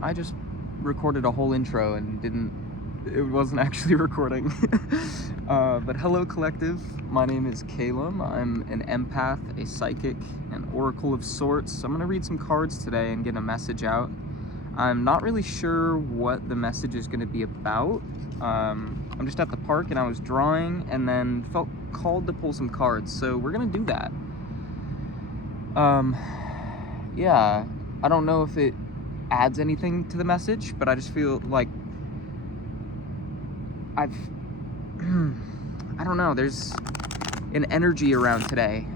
I just recorded a whole intro and it wasn't actually recording. But hello collective, my name is Calum. I'm an empath, a psychic, an oracle of sorts. I'm gonna read some cards today and get a message out. I'm not really sure what the message is gonna be about. I'm just at the park and I was drawing and then felt called to pull some cards, so we're gonna do that. Yeah, I don't know if it adds anything to the message, but I just feel like I don't know, there's an energy around today.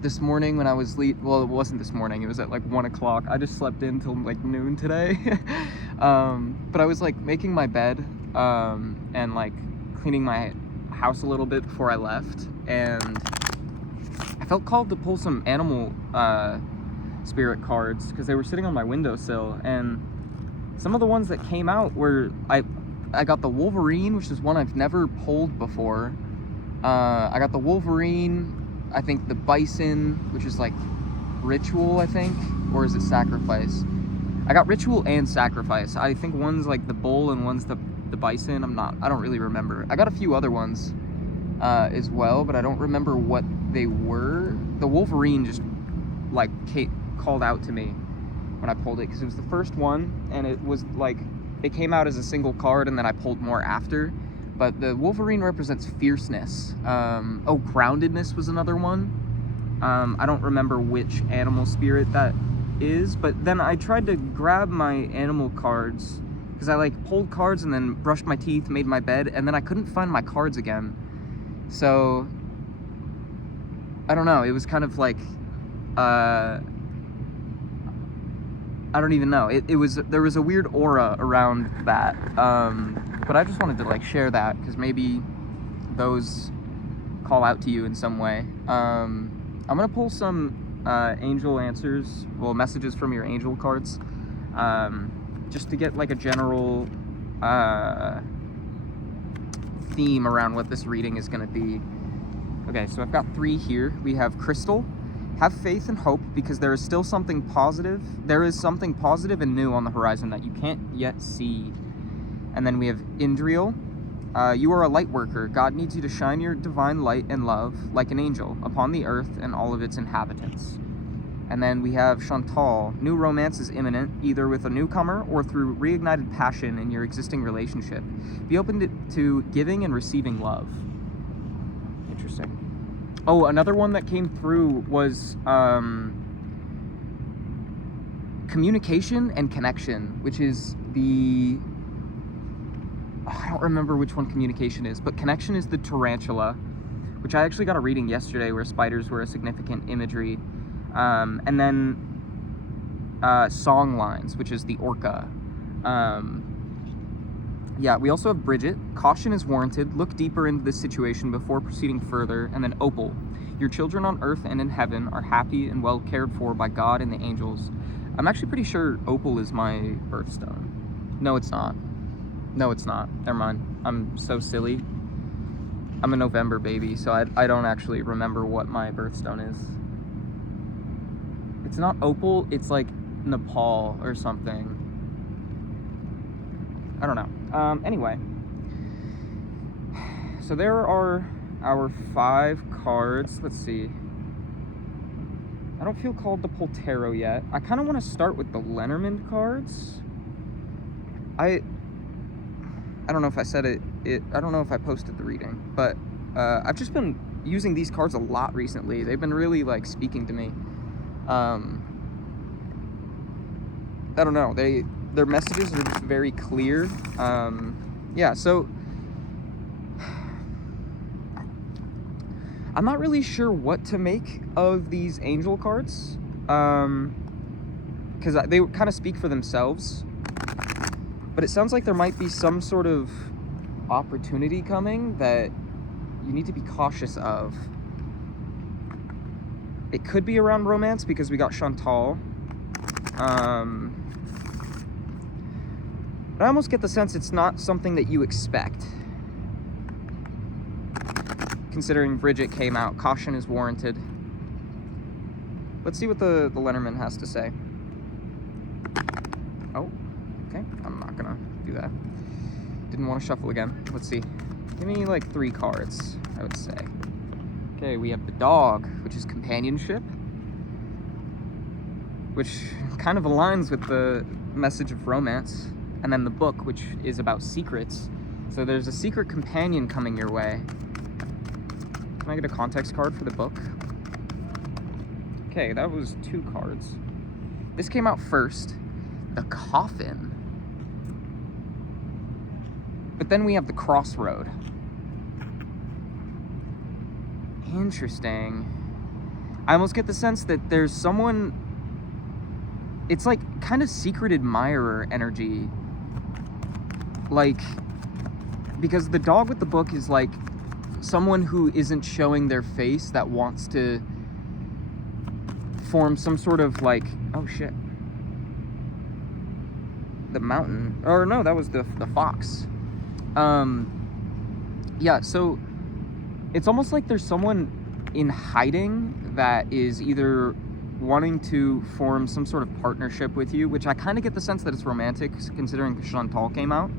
This morning when I was well, it wasn't this morning, it was at like 1 o'clock. I just slept in till like noon today. But I was like making my bed and like cleaning my house a little bit before I left, and I felt called to pull some animal spirit cards because they were sitting on my windowsill, and some of the ones that came out were I got the Wolverine, which is one I've never pulled before. I got the Wolverine, I think the Bison, which is like Ritual, I think, or is it Sacrifice? I got Ritual and Sacrifice. I think one's like the Bull and one's the Bison. I don't really remember. I got a few other ones as well, but I don't remember what they were. The Wolverine just like called out to me when I pulled it because it was the first one, and it was like it came out as a single card, and then I pulled more after. But the Wolverine represents fierceness. Oh, groundedness was another one. I don't remember which animal spirit that is, but then I tried to grab my animal cards because I like pulled cards and then brushed my teeth, made my bed, and then I couldn't find my cards again. So I don't know, it was kind of like I don't even know. There was a weird aura around that. But I just wanted to like share that because maybe those call out to you in some way. I'm gonna pull some angel answers, well, messages from your angel cards, just to get like a general theme around what this reading is gonna be. Okay, so I've got 3 here. We have Crystal. Have faith and hope because there is still something positive. There is something positive and new on the horizon that you can't yet see. And then we have Indriel. You are a light worker. God needs you to shine your divine light and love like an angel upon the earth and all of its inhabitants. And then we have Chantal. New romance is imminent, either with a newcomer or through reignited passion in your existing relationship. Be open to giving and receiving love. Interesting. Oh, another one that came through was communication and connection, which is the... I don't remember which one communication is, but connection is the tarantula, which I actually got a reading yesterday where spiders were a significant imagery. And then song lines, which is the orca. Yeah, we also have Bridget. Caution is warranted. Look deeper into this situation before proceeding further. And then Opal. Your children on earth and in heaven are happy and well cared for by God and the angels. I'm actually pretty sure Opal is my birthstone. No, it's not. No, it's not. Never mind. I'm so silly. I'm a November baby, so I don't actually remember what my birthstone is. It's not Opal. It's like Nepal or something. I don't know. Anyway, so there are our 5 cards. Let's see. I don't feel called to pull tarot yet. I kind of want to start with the Lenormand cards. I don't know if I said it. I don't know if I posted the reading, but I've just been using these cards a lot recently. They've been really like speaking to me. I don't know. Their messages are just very clear. Yeah, so I'm not really sure what to make of these angel cards, because they kind of speak for themselves, but it sounds like there might be some sort of opportunity coming that you need to be cautious of. It could be around romance because we got Chantal. But I almost get the sense it's not something that you expect. Considering Bridget came out, caution is warranted. Let's see what the Lenormand has to say. Oh, do that. Didn't want to shuffle again. Let's see. Give me like 3 cards, I would say. Okay, we have the dog, which is companionship, which kind of aligns with the message of romance. And then the book, which is about secrets. So there's a secret companion coming your way. Can I get a context card for the book? Okay, that was 2 cards. This came out first. The coffin. But then we have the crossroad. Interesting. I almost get the sense that there's someone... It's like kind of secret admirer energy. Like, because the dog with the book is like someone who isn't showing their face that wants to form some sort of like, oh shit. The mountain, or no, that was the fox. Yeah, so it's almost like there's someone in hiding that is either wanting to form some sort of partnership with you, which I kind of get the sense that it's romantic considering Chantal came out.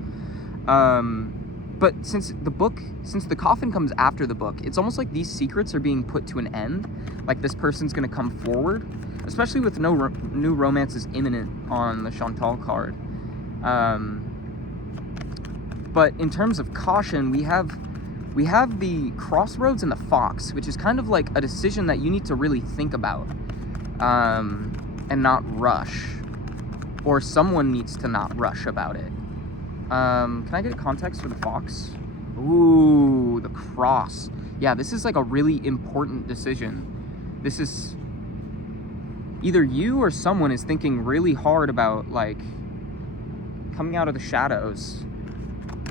But since the coffin comes after the book, it's almost like these secrets are being put to an end. Like this person's gonna come forward, especially with no new romance is imminent on the Chantal card. But in terms of caution, we have the crossroads and the fox, which is kind of like a decision that you need to really think about, and not rush, or someone needs to not rush about it. Can I get a context for the fox? Ooh, the cross. Yeah, this is like a really important decision. This is either you or someone is thinking really hard about like coming out of the shadows.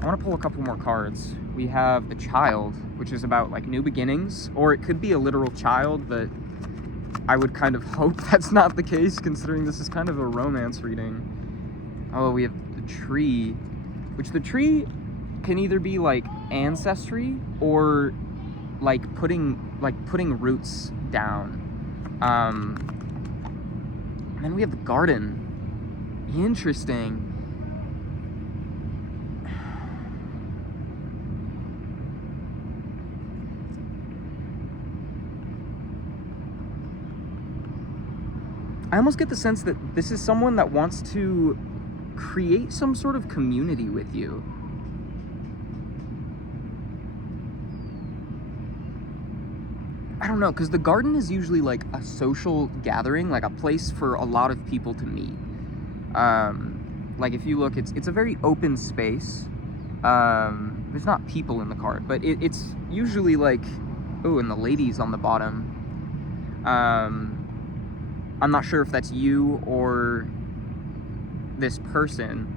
I want to pull a couple more cards. We have the child, which is about like new beginnings, or it could be a literal child, but I would kind of hope that's not the case considering this is kind of a romance reading. Oh, we have the tree, which the tree can either be like ancestry or like putting roots down. And then we have the garden. Interesting. I almost get the sense that this is someone that wants to create some sort of community with you. I don't know, because the garden is usually like a social gathering, like a place for a lot of people to meet. Like if you look, it's a very open space. There's not people in the card, but it's usually like, oh, and the ladies on the bottom. I'm not sure if that's you or this person.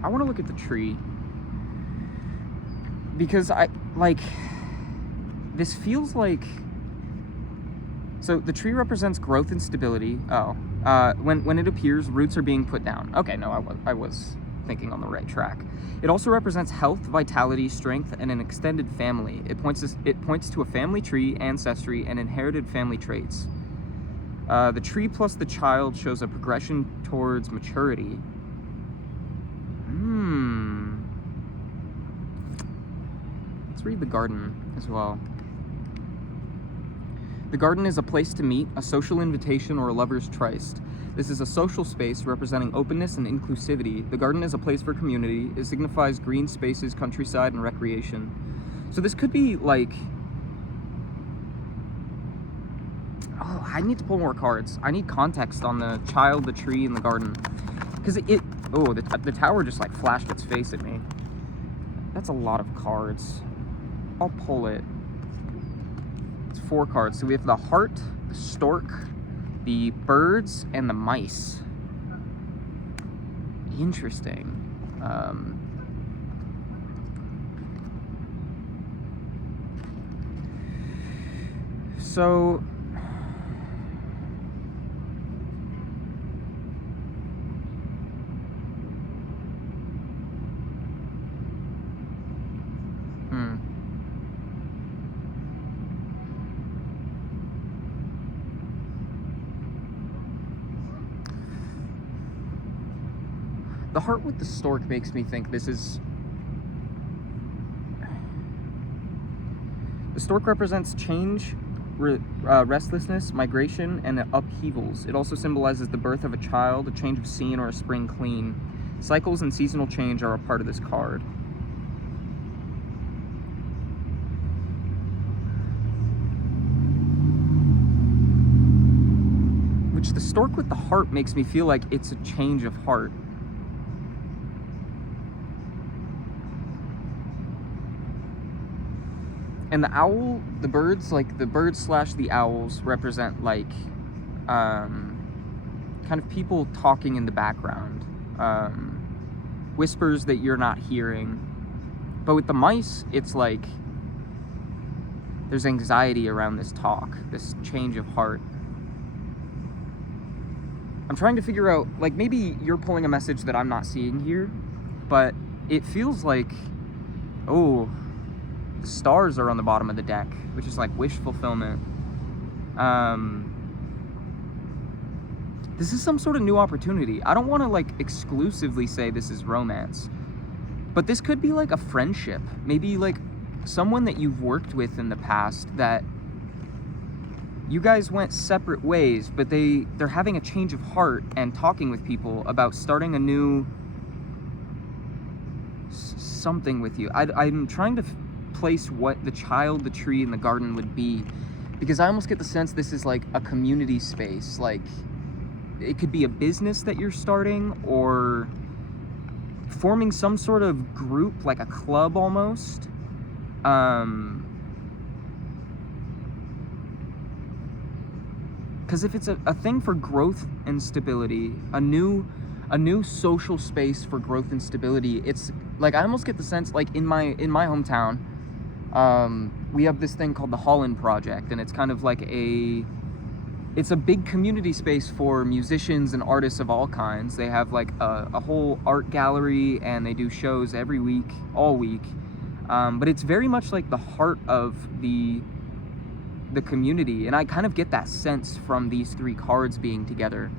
I want to look at the tree because this feels like, so the tree represents growth and stability. Oh, when it appears, roots are being put down. Okay, no, I was thinking on the right track. It also represents health, vitality, strength, and an extended family. It points to a family tree, ancestry, and inherited family traits. The tree plus the child shows a progression towards maturity. Let's read the garden as well. The garden is a place to meet, a social invitation, or a lover's tryst. This is a social space representing openness and inclusivity. The garden is a place for community. It signifies green spaces, countryside, and recreation. So this could be like... Oh, I need to pull more cards. I need context on the child, the tree, and the garden. Because oh, the tower just like flashed its face at me. That's a lot of cards. I'll pull it. It's 4 cards. So we have the heart, the stork, the birds, and the mice. Interesting. So The heart with the stork makes me think this is... The stork represents change, restlessness, migration, and upheavals. It also symbolizes the birth of a child, a change of scene, or a spring clean. Cycles and seasonal change are a part of this card. Which the stork with the heart makes me feel like it's a change of heart. And the owl, the birds, like the birds slash the owls represent like kind of people talking in the background, whispers that you're not hearing. But with the mice, it's like there's anxiety around this talk, this change of heart. I'm trying to figure out, like, maybe you're pulling a message that I'm not seeing here, but it feels like, oh, the stars are on the bottom of the deck, which is like wish fulfillment. This is some sort of new opportunity. I don't want to like exclusively say this is romance, but this could be like a friendship. Maybe like someone that you've worked with in the past that you guys went separate ways, but they're having a change of heart and talking with people about starting a new something with you. I'm trying to place what the child, the tree, and the garden would be, because I almost get the sense this is like a community space. Like it could be a business that you're starting, or forming some sort of group, like a club almost. Because if it's a thing for growth and stability, a new social space for growth and stability, it's like I almost get the sense, like in my hometown, we have this thing called the Holland Project, and it's kind of like it's a big community space for musicians and artists of all kinds. They have like a whole art gallery, and they do shows every week, all week. But it's very much like the heart of the community, and I kind of get that sense from these three cards being together.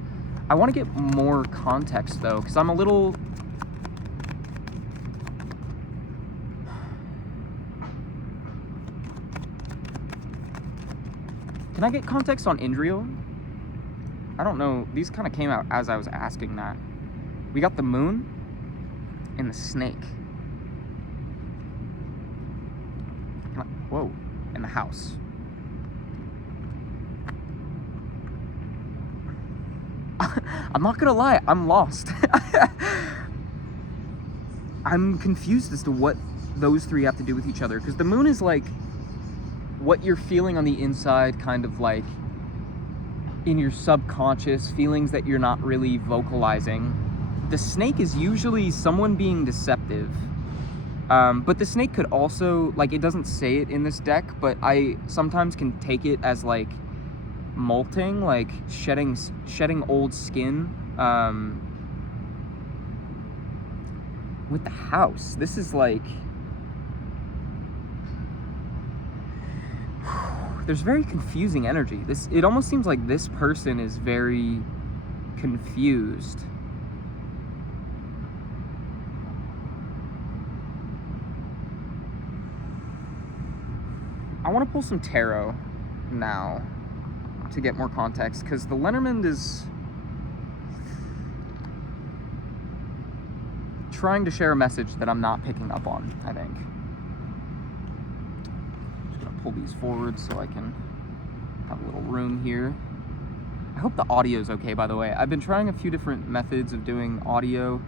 I want to get more context though, because I'm a little... Can I get context on Indriel? I don't know. These kind of came out as I was asking that. We got the moon and the snake. Whoa. And the house. I'm not gonna lie, I'm lost. I'm confused as to what those three have to do with each other, because the moon is like what you're feeling on the inside, kind of like in your subconscious, feelings that you're not really vocalizing. The snake is usually someone being deceptive, but the snake could also, like, it doesn't say it in this deck, but I sometimes can take it as like molting, like shedding old skin. With the house, this is like, there's very confusing energy. It almost seems like this person is very confused. I want to pull some tarot now to get more context, because the Lenormand is trying to share a message that I'm not picking up on, I think. Just gonna pull these forward so I can have a little room here. I hope the audio's okay, by the way. I've been trying a few different methods of doing audio,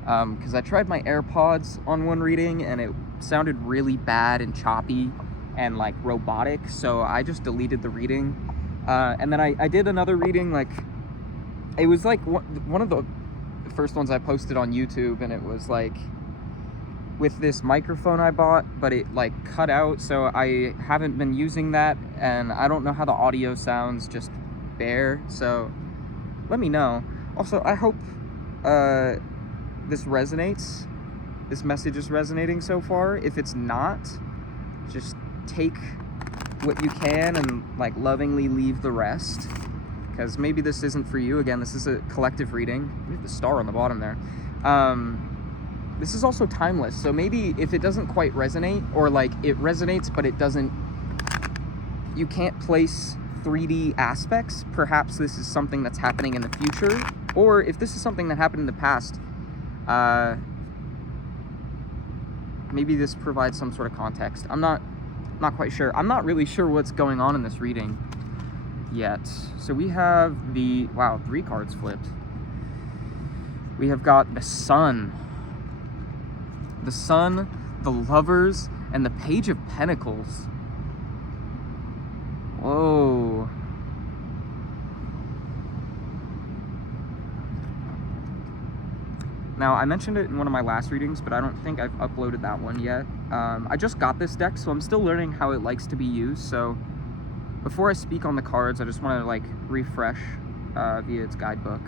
because I tried my AirPods on one reading and it sounded really bad and choppy and like robotic, so I just deleted the reading. And then I did another reading, like, it was like one of the first ones I posted on YouTube, and it was like with this microphone I bought, but it like cut out, so I haven't been using that, and I don't know how the audio sounds just bare, so let me know. Also, I hope this resonates. This message is resonating so far. If it's not, just take what you can and like lovingly leave the rest, because maybe this isn't for you. Again, this is a collective reading. We have the star on the bottom there. This is also timeless, so maybe if it doesn't quite resonate, or like it resonates but it doesn't, you can't place 3D aspects, perhaps this is something that's happening in the future, or if this is something that happened in the past, maybe this provides some sort of context. I'm not quite sure. I'm not really sure what's going on in this reading yet. So we have wow, 3 cards flipped. We have got the Sun, the Lovers, and the Page of Pentacles. Whoa. Now, I mentioned it in one of my last readings, but I don't think I've uploaded that one yet. I just got this deck, so I'm still learning how it likes to be used. So before I speak on the cards, I just want to like refresh via its guidebook.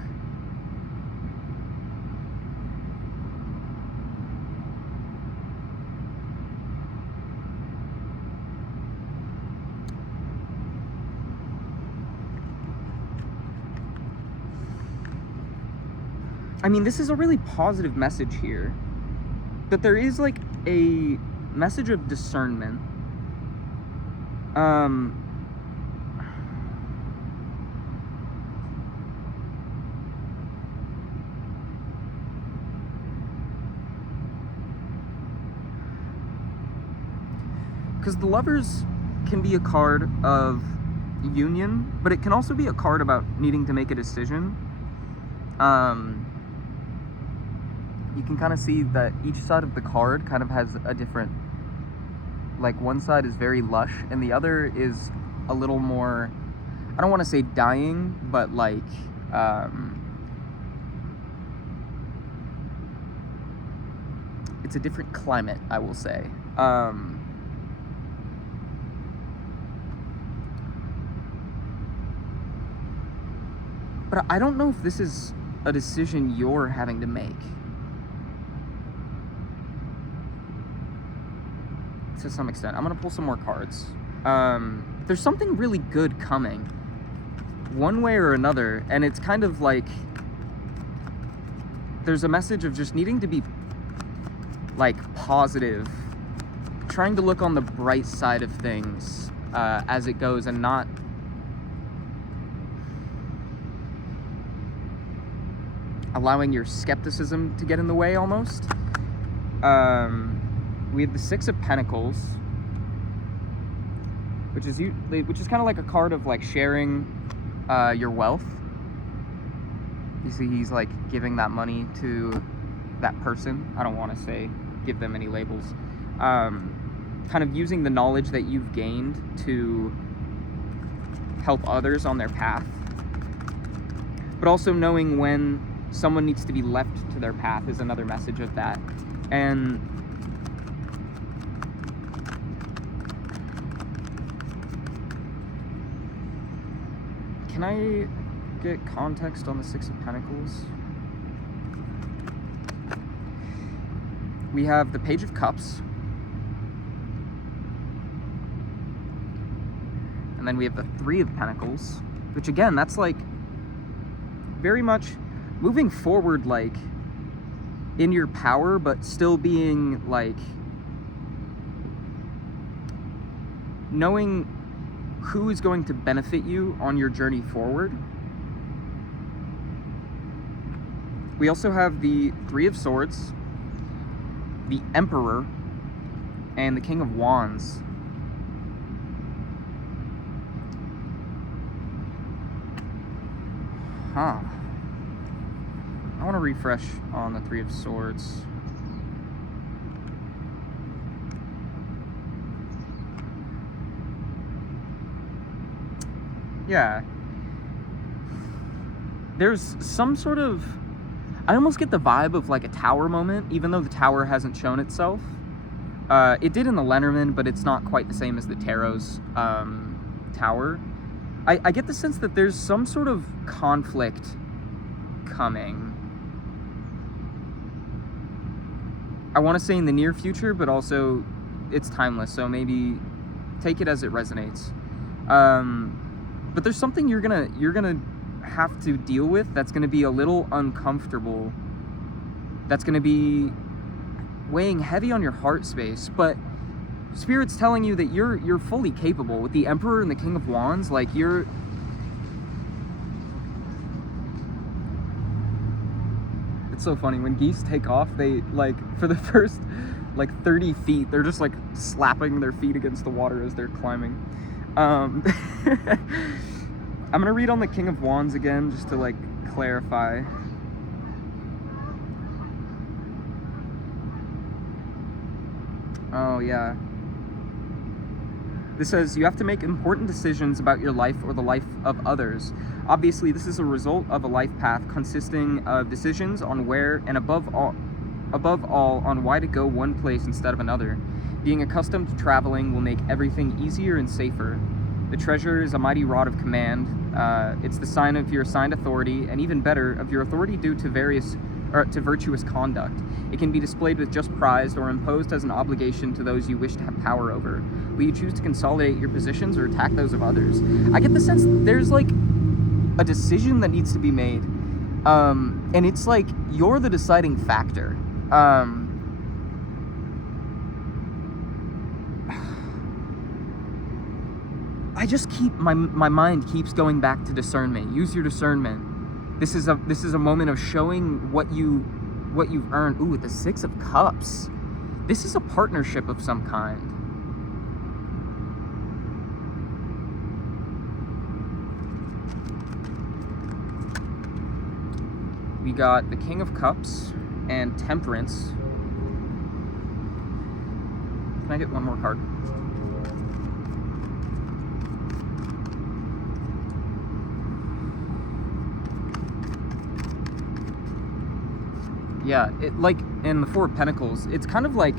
I mean, this is a really positive message here, that there is like a message of discernment. Because the Lovers can be a card of union, but it can also be a card about needing to make a decision. You can kind of see that each side of the card kind of has a different, like one side is very lush and the other is a little more, I don't want to say dying, but like, it's a different climate, I will say. But I don't know if this is a decision you're having to make. To some extent. I'm gonna pull some more cards. There's something really good coming, one way or another, and it's kind of like there's a message of just needing to be like positive, trying to look on the bright side of things as it goes, and not allowing your skepticism to get in the way almost. We have the Six of Pentacles, which is kind of like a card of like sharing your wealth. You see, he's like giving that money to that person. I don't want to say give them any labels. Kind of using the knowledge that you've gained to help others on their path, but also knowing when someone needs to be left to their path is another message of that. And can I get context on the Six of Pentacles? We have the Page of Cups. And then we have the Three of Pentacles, which again, that's like very much moving forward, like in your power, but still being like knowing who is going to benefit you on your journey forward. We also have the Three of Swords, the Emperor, and the King of Wands. Huh. I want to refresh on the Three of Swords. Yeah. There's some sort of, I almost get the vibe of like a tower moment, even though the tower hasn't shown itself. It did in the Lenormand, but it's not quite the same as the Tarot's tower. I get the sense that there's some sort of conflict coming. I want to say in the near future, but also it's timeless, so maybe take it as it resonates. But there's something you're gonna have to deal with that's gonna be a little uncomfortable that's going to be weighing heavy on your heart space, but Spirit's telling you that you're fully capable. With the Emperor and the King of Wands, like it's so funny when geese take off, they like for the first like 30 feet they're just like slapping their feet against the water as they're climbing. I'm gonna read on the King of Wands again just to like clarify. Oh yeah, this says you have to make important decisions about your life or the life of others. Obviously, this is a result of a life path consisting of decisions on where and above all on why to go one place instead of another. Being accustomed to traveling will make everything easier and safer. The treasure is a mighty rod of command. It's the sign of your assigned authority, and even better, of your authority due to virtuous conduct. It can be displayed with just prize or imposed as an obligation to those you wish to have power over. Will you choose to consolidate your positions or attack those of others? I get the sense there's like a decision that needs to be made, and it's like you're the deciding factor. I just keep my mind keeps going back to discernment. Use your discernment. This is a moment of showing what you've earned. Ooh, with the Six of Cups, this is a partnership of some kind. We got the King of Cups and Temperance. Can I get one more card? Yeah, it like in the Four of Pentacles, it's kind of like,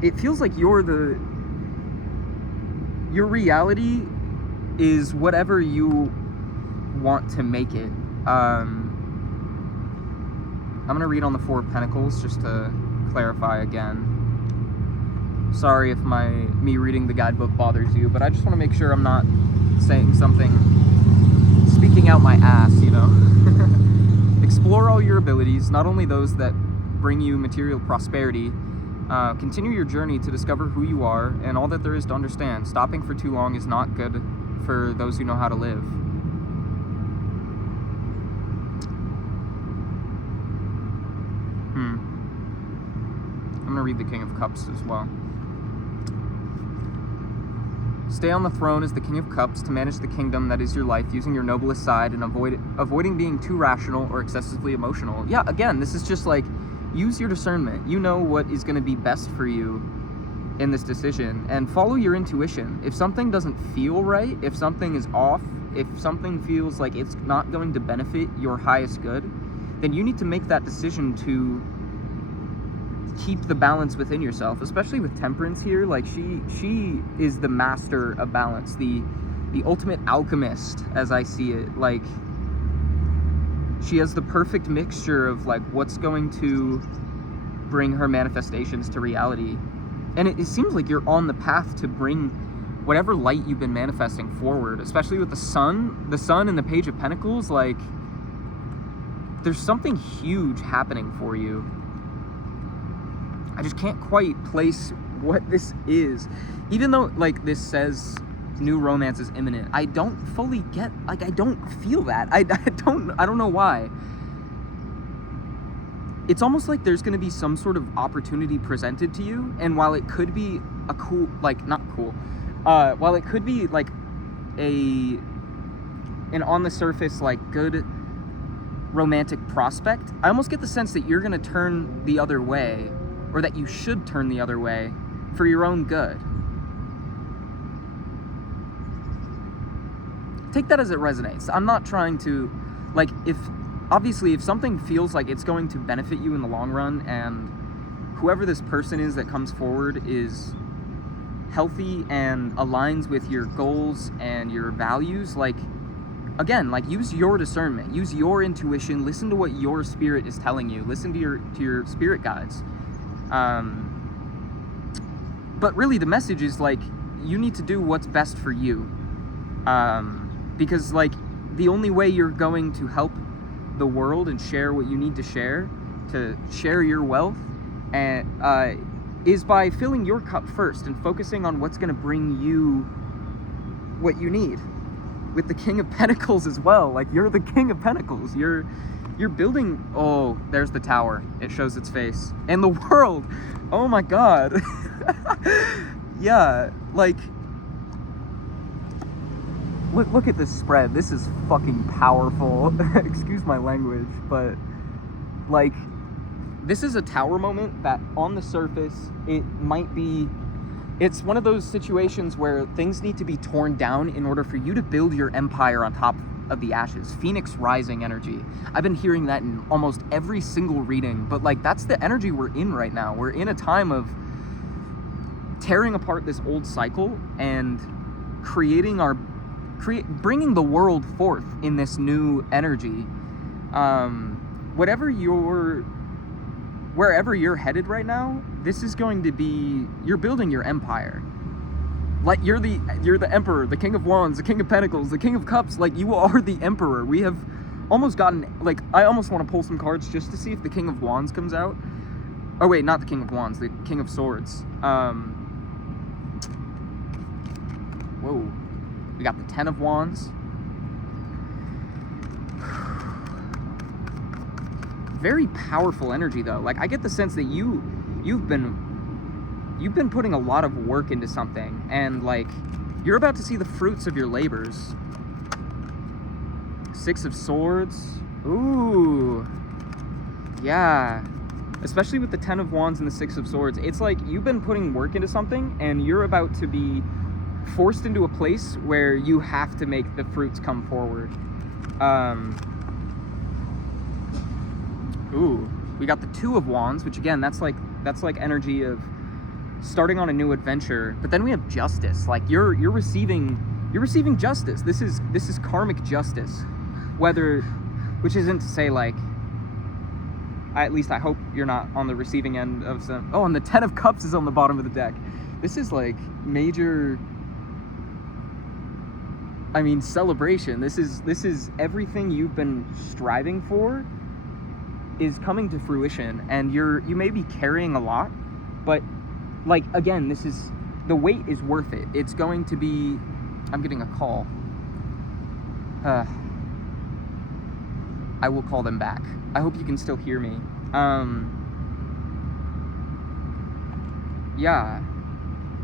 it feels like your reality is whatever you want to make it. I'm gonna read on the Four of Pentacles just to clarify again. Sorry if me reading the guidebook bothers you, but I just want to make sure I'm not saying something, speaking out my ass, you know. Explore all your abilities, not only those that bring you material prosperity. Continue your journey to discover who you are and all that there is to understand. Stopping for too long is not good for those who know how to live. I'm gonna read the King of Cups as well. Stay on the throne as the King of Cups to manage the kingdom that is your life, using your noblest side and avoiding being too rational or excessively emotional. Yeah, again, this is just like, use your discernment. You know what is going to be best for you in this decision, and follow your intuition. If something doesn't feel right, if something is off, if something feels like it's not going to benefit your highest good, then you need to make that decision to keep the balance within yourself, especially with Temperance here. Like she is the master of balance, the ultimate alchemist, as I see it. Like, she has the perfect mixture of like what's going to bring her manifestations to reality. And it seems like you're on the path to bring whatever light you've been manifesting forward, especially with the sun and the Page of Pentacles. Like, there's something huge happening for you. I just can't quite place what this is. Even though like this says new romance is imminent, I don't fully get, like, I don't feel that. I don't know why. It's almost like there's gonna be some sort of opportunity presented to you, and while it could be a cool, like, not cool, while it could be like an on the surface like good romantic prospect, I almost get the sense that you're gonna turn the other way, or that you should turn the other way for your own good. Take that as it resonates. I'm not trying to, like, if something feels like it's going to benefit you in the long run, and whoever this person is that comes forward is healthy and aligns with your goals and your values, like, again, like, use your discernment, use your intuition, listen to what your spirit is telling you, listen to your spirit guides. But really the message is like, you need to do what's best for you, because like the only way you're going to help the world and share what you need to share to share your wealth and is by filling your cup first and focusing on what's going to bring you what you need. With the King of Pentacles as well, like you're the King of Pentacles. You're building. Oh, there's the tower. It shows its face. And the world. Oh my God. Yeah, like look at this spread. This is fucking powerful. Excuse my language, but like this is a tower moment that on the surface it might be, it's one of those situations where things need to be torn down in order for you to build your empire on top of the ashes. Phoenix rising energy. I've been hearing that in almost every single reading, but like that's the energy we're in right now. We're in a time of tearing apart this old cycle and bringing the world forth in this new energy. Wherever you're headed right now, this is going to be, you're building your empire. Like you're the emperor, the King of Wands, the King of Pentacles, the King of Cups. Like you are the emperor. We have almost gotten, like, I almost want to pull some cards just to see if the King of Wands comes out. Oh wait, not the King of Wands, the King of Swords. Whoa. We got the Ten of Wands. Very powerful energy though. Like I get the sense that you've been putting a lot of work into something, and like you're about to see the fruits of your labors. Six of Swords. Ooh. Yeah. Especially with the Ten of Wands and the Six of Swords. It's like you've been putting work into something and you're about to be forced into a place where you have to make the fruits come forward. Ooh, we got the Two of Wands, which again, that's like energy of starting on a new adventure. But then we have Justice. Like you're receiving justice. This is karmic justice. Which isn't to say like, at least I hope you're not on the receiving end of some. Oh, and the Ten of Cups is on the bottom of the deck. This is like major, I mean, celebration. This is everything you've been striving for is coming to fruition, and you may be carrying a lot, but like again, the weight is worth it. It's going to be, I'm getting a call. I will call them back. I hope you can still hear me. Yeah,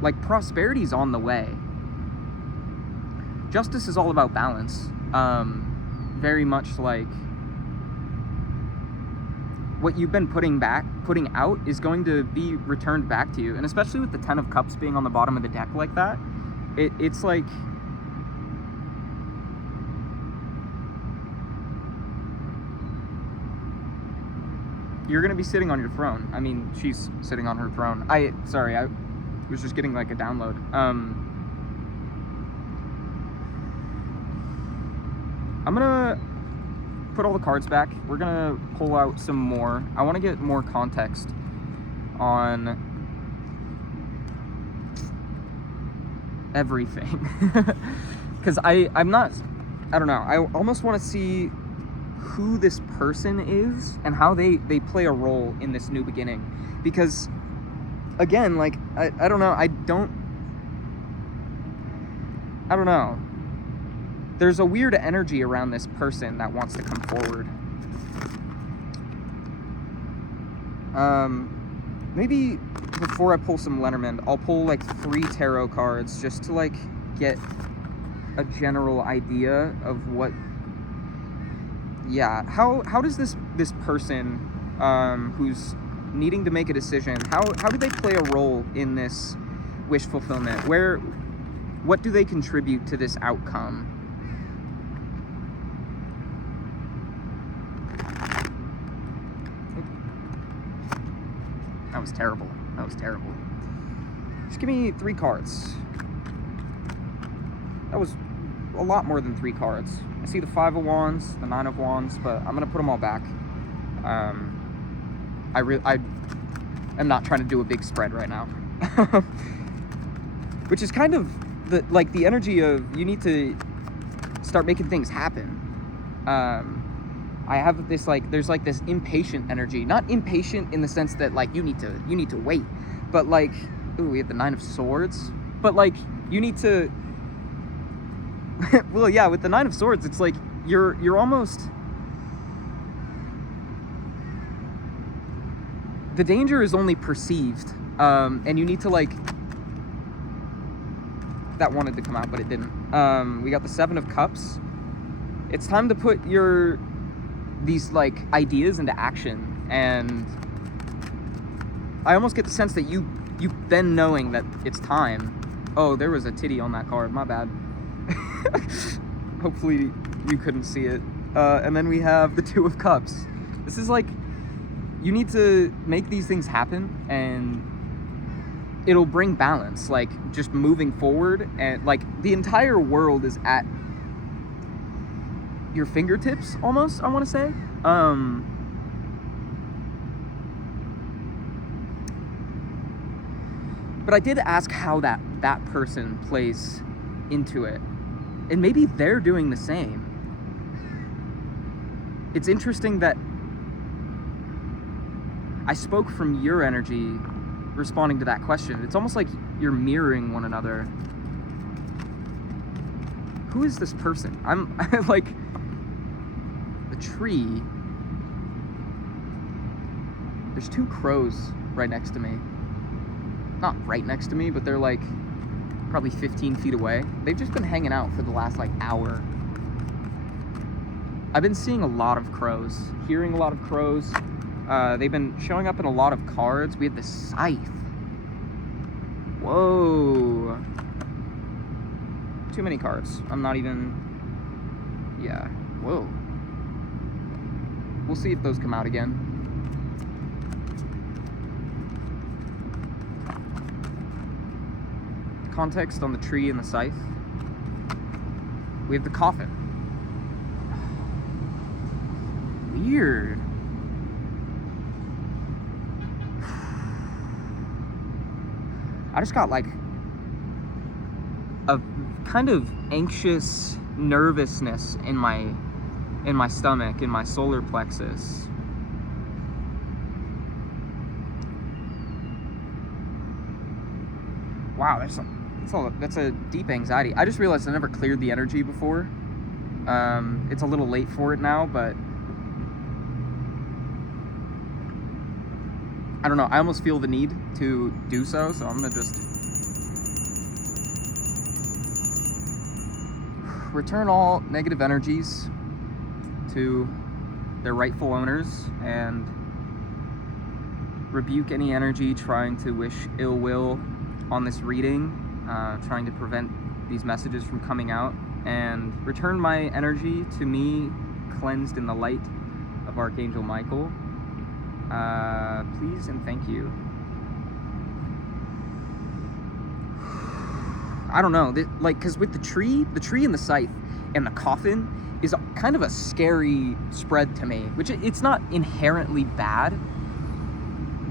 like prosperity's on the way. Justice is all about balance. Very much like what you've been putting out is going to be returned back to you. And especially with the Ten of Cups being on the bottom of the deck like that, it's like, you're gonna be sitting on your throne. I mean, she's sitting on her throne. I was just getting like a download. I'm gonna put all the cards back. We're gonna pull out some more. I want to get more context on everything. Because I don't know. I almost want to see who this person is and how they play a role in this new beginning. Because again, like I don't know. I don't know. There's a weird energy around this person that wants to come forward. Maybe before I pull some Lenormand, I'll pull like 3 tarot cards just to like get a general idea of what. Yeah, how does this person who's needing to make a decision, how do they play a role in this wish fulfillment? What do they contribute to this outcome? That was terrible. That was terrible. Just give me 3 cards. That was a lot more than 3 cards. I see the 5 of Wands, the 9 of Wands, but I'm gonna put them all back. I am not trying to do a big spread right now. Which is kind of the energy of you need to start making things happen. I have this like, there's like this impatient energy. Not impatient in the sense that like you need to wait, but like, ooh, we have the Nine of Swords. But like you need to well, yeah, with the Nine of Swords, it's like you're almost, the danger is only perceived, and you need to like, that wanted to come out but it didn't. We got the Seven of Cups. It's time to put these like ideas into action, and I almost get the sense that you then knowing that it's time. Oh, there was a titty on that card, my bad. Hopefully you couldn't see it. And then we have the Two of Cups. This is like, you need to make these things happen, and it'll bring balance, like just moving forward, and like the entire world is at your fingertips almost, I want to say. But I did ask how that person plays into it, and maybe they're doing the same. It's interesting that I spoke from your energy responding to that question. It's almost like you're mirroring one another. Who is this person? I'm like, the tree. There's two crows right next to me. Not right next to me, but they're like probably 15 feet away. They've just been hanging out for the last like hour. I've been seeing a lot of crows, hearing a lot of crows. They've been showing up in a lot of cards. We have the Scythe. Whoa. Too many cards. I'm not even... Yeah. Whoa. We'll see if those come out again. Context on the tree and the Scythe. We have the Coffin. Weird. I just got like a kind of anxious nervousness in my stomach, in my solar plexus. Wow, that's a deep anxiety. I just realized I never cleared the energy before. It's a little late for it now, but I don't know. I almost feel the need to do so, so I'm gonna just return all negative energies to their rightful owners and rebuke any energy trying to wish ill will on this reading, trying to prevent these messages from coming out, and return my energy to me cleansed in the light of Archangel Michael. Please and thank you. I don't know, like, because with the tree and the Scythe and the Coffin is kind of a scary spread to me, which it's not inherently bad,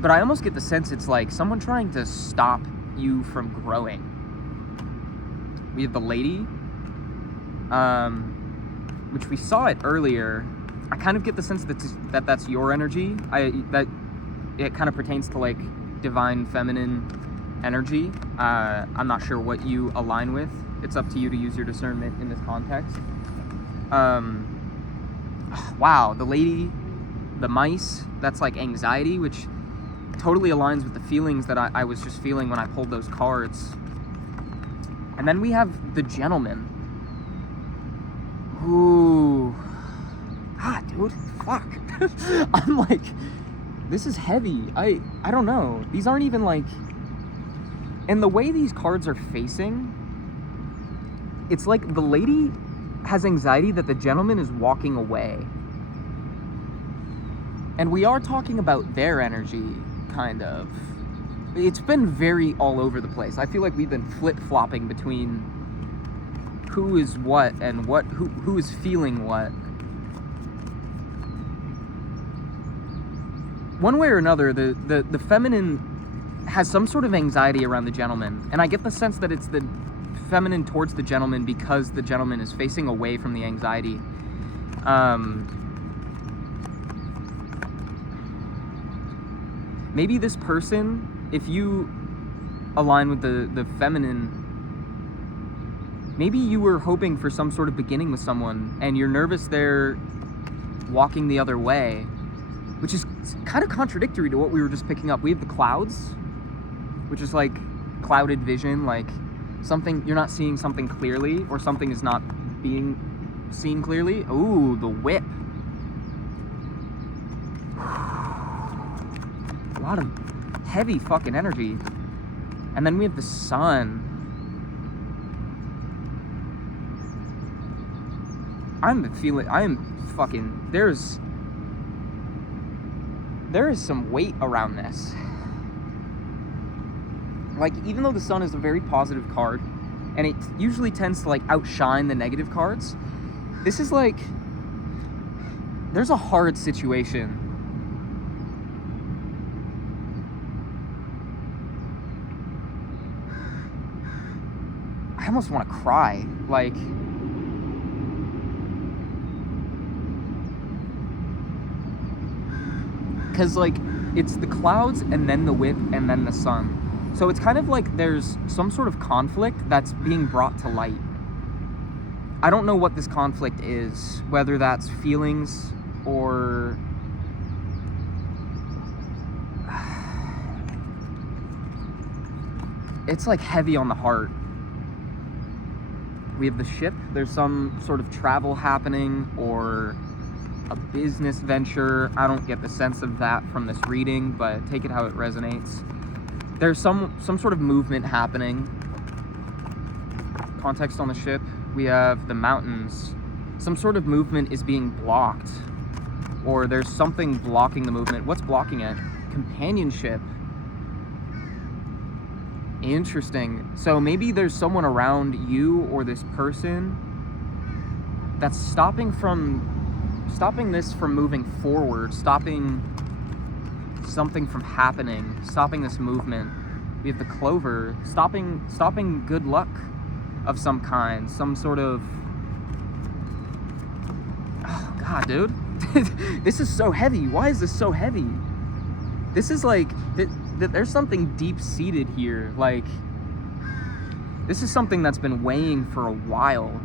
but I almost get the sense it's like someone trying to stop you from growing. We have the Lady, which we saw it earlier. I kind of get the sense that that's your energy. That it kind of pertains to like divine feminine energy. I'm not sure what you align with. It's up to you to use your discernment in this context. Wow, the Lady, the mice, that's like anxiety, which totally aligns with the feelings that I was just feeling when I pulled those cards. And then we have the Gentleman. Ooh. Ah, dude, fuck. I'm like, this is heavy. I don't know. These aren't even like, and the way these cards are facing, it's like the Lady has anxiety that the Gentleman is walking away. And we are talking about their energy, kind of. It's been very all over the place. I feel like we've been flip-flopping between who is what and who is feeling what. One way or another, the feminine has some sort of anxiety around the Gentleman, and I get the sense that it's the feminine towards the Gentleman because the Gentleman is facing away from the anxiety. maybe this person, if you align with the feminine, maybe you were hoping for some sort of beginning with someone and you're nervous they're walking the other way, which is kind of contradictory to what we were just picking up. We have the clouds, which is like clouded vision, like something, you're not seeing something clearly, or something is not being seen clearly. Ooh, the whip. A lot of heavy fucking energy. And then we have the sun. there is some weight around this. Like, even though the sun is a very positive card, and it usually tends to like outshine the negative cards, this is like, there's a hard situation. I almost want to cry, like, because like it's the clouds and then the whip and then the sun. So it's kind of like there's some sort of conflict that's being brought to light. I don't know what this conflict is, whether that's feelings or it's like heavy on the heart. We have the ship. There's some sort of travel happening or a business venture. I don't get the sense of that from this reading, but take it how it resonates. There's some sort of movement happening. Context on the ship. We have the mountains. Some sort of movement is being blocked, or there's something blocking the movement. What's blocking it? Companionship. Interesting. So maybe there's someone around you or this person that's stopping this from moving forward, stopping something from happening, stopping this movement. We have the clover, stopping good luck of some kind, some sort of, oh god, dude. This is so heavy. Why is this so heavy? This is like, there's something deep-seated here. Like, this is something that's been weighing for a while.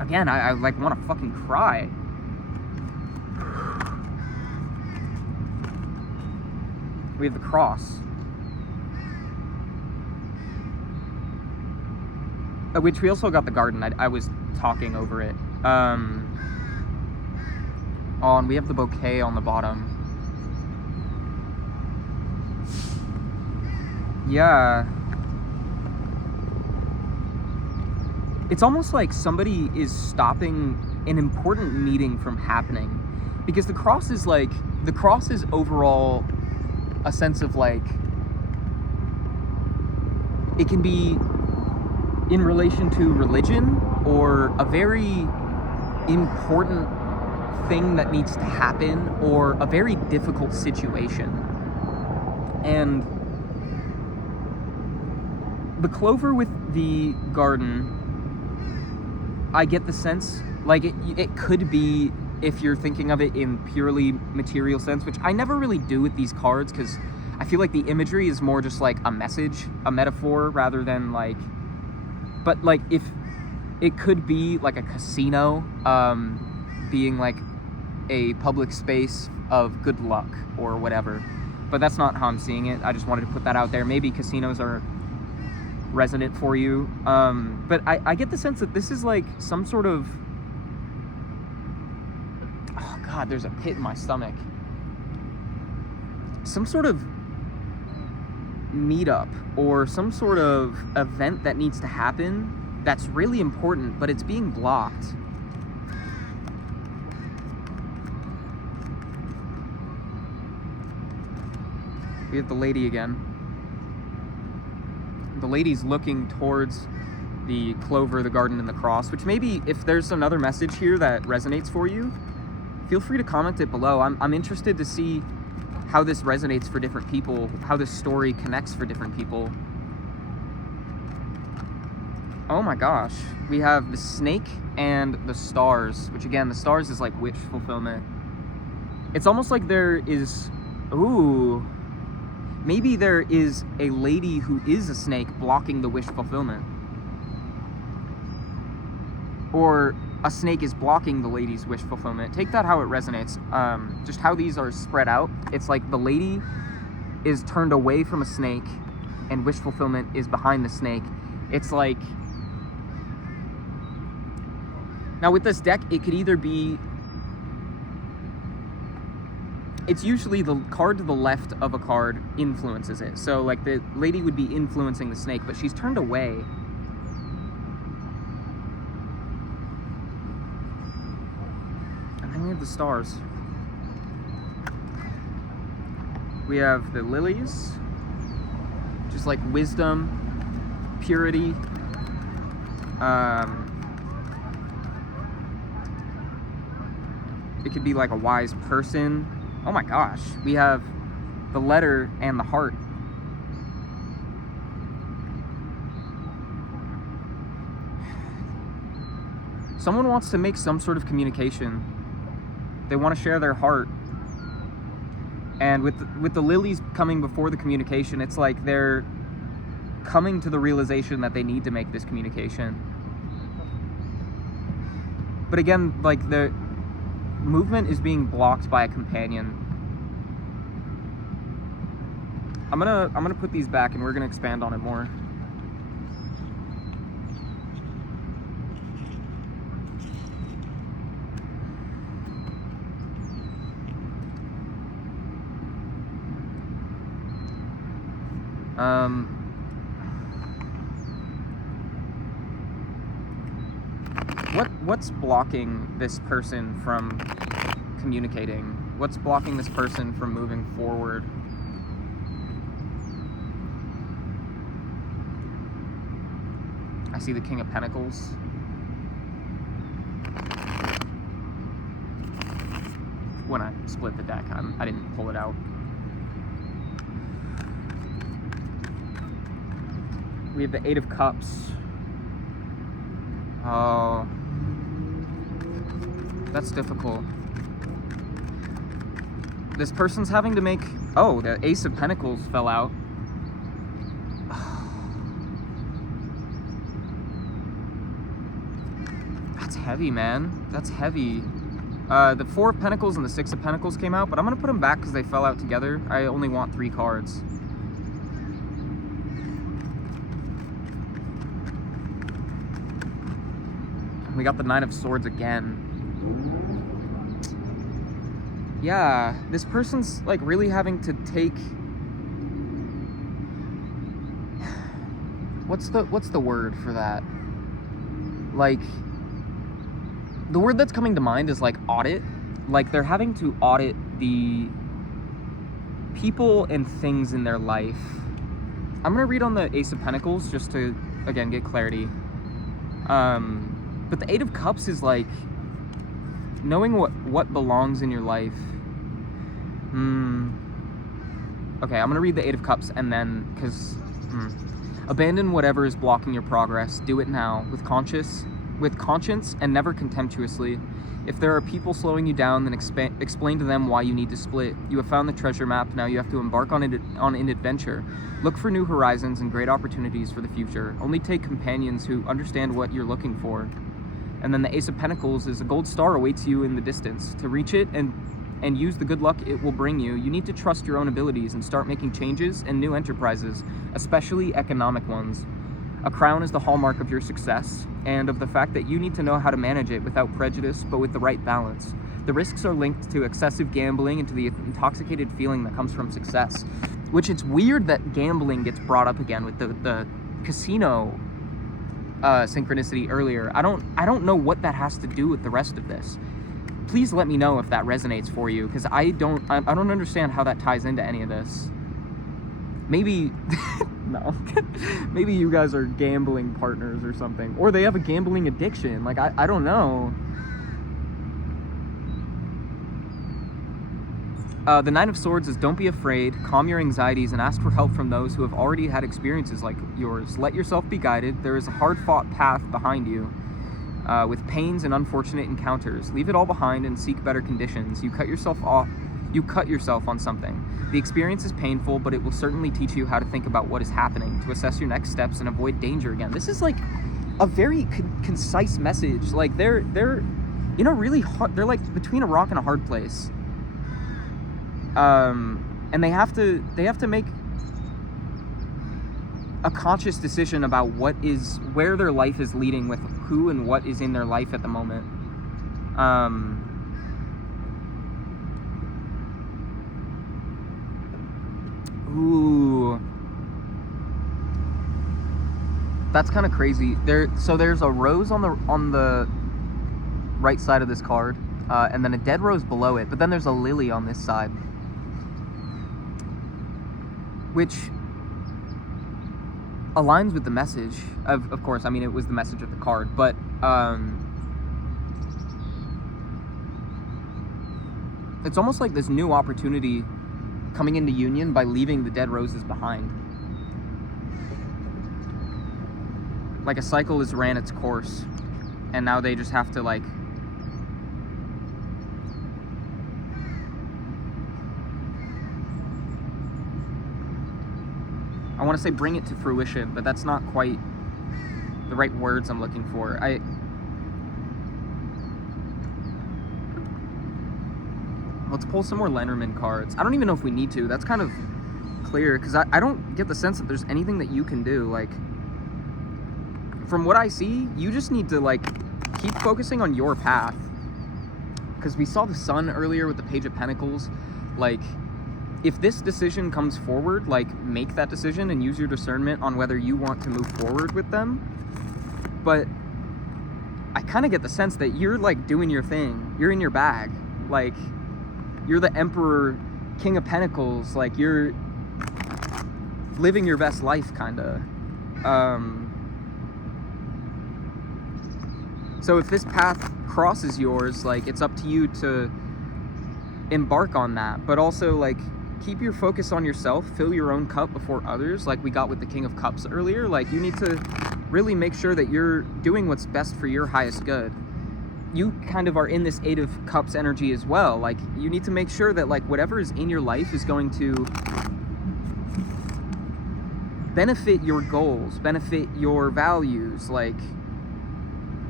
Again, I like want to fucking cry. We have the cross, which we also got the garden. I was talking over it. Oh, and we have the bouquet on the bottom. Yeah. It's almost like somebody is stopping an important meeting from happening, because the cross is overall a sense of like, it can be in relation to religion or a very important thing that needs to happen or a very difficult situation. And the clover with the garden, I get the sense, like it could be, if you're thinking of it in purely material sense, which I never really do with these cards, because I feel like the imagery is more just like a message, a metaphor, rather than like, but like if it could be like a casino, being like a public space of good luck or whatever, but that's not how I'm seeing it. I just wanted to put that out there. Maybe casinos are resonant for you, but I get the sense that this is like some sort of, oh god, there's a pit in my stomach, some sort of meetup or some sort of event that needs to happen that's really important, but it's being blocked. We have the lady again. The lady's looking towards the clover, the garden, and the cross, which maybe if there's another message here that resonates for you, feel free to comment it below. I'm interested to see how this resonates for different people, how this story connects for different people. Oh my gosh. We have the snake and the stars, which again, the stars is like wish fulfillment. It's almost like there is Ooh. Maybe there is a lady who is a snake blocking the wish fulfillment. Or a snake is blocking the lady's wish fulfillment. Take that how it resonates. Just how these are spread out. It's like the lady is turned away from a snake and wish fulfillment is behind the snake. It's like... Now with this deck, it could either be... It's usually the card to the left of a card influences it. So like the lady would be influencing the snake, but she's turned away. And then we have the stars. We have the lilies, just like wisdom, purity, it could be like a wise person. Oh my gosh, we have the letter and the heart. Someone wants to make some sort of communication. They want to share their heart. And with the lilies coming before the communication, it's like they're coming to the realization that they need to make this communication. But again, like the movement is being blocked by a companion. I'm gonna put these back and we're gonna expand on it more. What's blocking this person from communicating? What's blocking this person from moving forward? I see the King of Pentacles. When I split the deck, I didn't pull it out. We have the Eight of Cups. Oh, that's difficult. This person's having to make... Oh, the Ace of Pentacles fell out. That's heavy, man. That's heavy. The Four of Pentacles and the Six of Pentacles came out, but I'm going to put them back because they fell out together. I only want 3 cards. We got the Nine of Swords again. Yeah, this person's like really having to take... What's the word for that? Like, the word that's coming to mind is like audit. Like they're having to audit the people and things in their life. I'm gonna read on the Ace of Pentacles just to, again, get clarity. But the Eight of Cups is like knowing what belongs in your life. Okay, I'm gonna read the Eight of Cups and then, because abandon whatever is blocking your progress. Do it now with conscience and never contemptuously. If there are people slowing you down, then explain to them why you need to split. You have found the treasure map. Now you have to embark on an adventure. Look for new horizons and great opportunities for the future. Only take companions who understand what you're looking for. And then the Ace of Pentacles is a gold star awaits you in the distance. To reach it and use the good luck it will bring you, you need to trust your own abilities and start making changes and new enterprises, especially economic ones. A crown is the hallmark of your success and of the fact that you need to know how to manage it without prejudice, but with the right balance. The risks are linked to excessive gambling and to the intoxicated feeling that comes from success, which it's weird that gambling gets brought up again with the casino synchronicity earlier. I don't know what that has to do with the rest of this. Please let me know if that resonates for you, because I don't understand how that ties into any of this. Maybe no. Maybe you guys are gambling partners or something, or they have a gambling addiction. Like I don't know. The Nine of Swords is don't be afraid, calm your anxieties, and ask for help from those who have already had experiences like yours. Let yourself be guided. There is a hard-fought path behind you with pains and unfortunate encounters. Leave it all behind and seek better conditions. You cut yourself off You cut yourself on something. The experience is painful, but it will certainly teach you how to think about what is happening, to assess your next steps and avoid danger again. This is like a very concise message. Like they're really hard. They're like between a rock and a hard place. And they have to make a conscious decision about where their life is leading, with who and what is in their life at the moment. Ooh, that's kind of crazy. So there's a rose on the right side of this card, and then a dead rose below it. But then there's a lily on this side, which aligns with the message of course. I mean, it was the message of the card, but it's almost like this new opportunity coming into union by leaving the dead roses behind. Like a cycle has ran its course, and now they just have to like I want to say bring it to fruition, but that's not quite the right words I'm looking for. Let's pull some more Lenormand cards. I don't even know if we need to. That's kind of clear, because I don't get the sense that there's anything that you can do. Like, from what I see, you just need to, like, keep focusing on your path. Because we saw the Sun earlier with the Page of Pentacles. Like, if this decision comes forward, like, make that decision and use your discernment on whether you want to move forward with them. But I kind of get the sense that you're, like, doing your thing. You're in your bag. Like, you're the Emperor, King of Pentacles. Like, you're living your best life, kind of. So if this path crosses yours, like, it's up to you to embark on that. But also, like, keep your focus on yourself. Fill your own cup before others, like we got with the King of Cups earlier. Like, you need to really make sure that you're doing what's best for your highest good. You kind of are in this Eight of Cups energy as well. Like, you need to make sure that, like, whatever is in your life is going to benefit your goals, benefit your values. Like,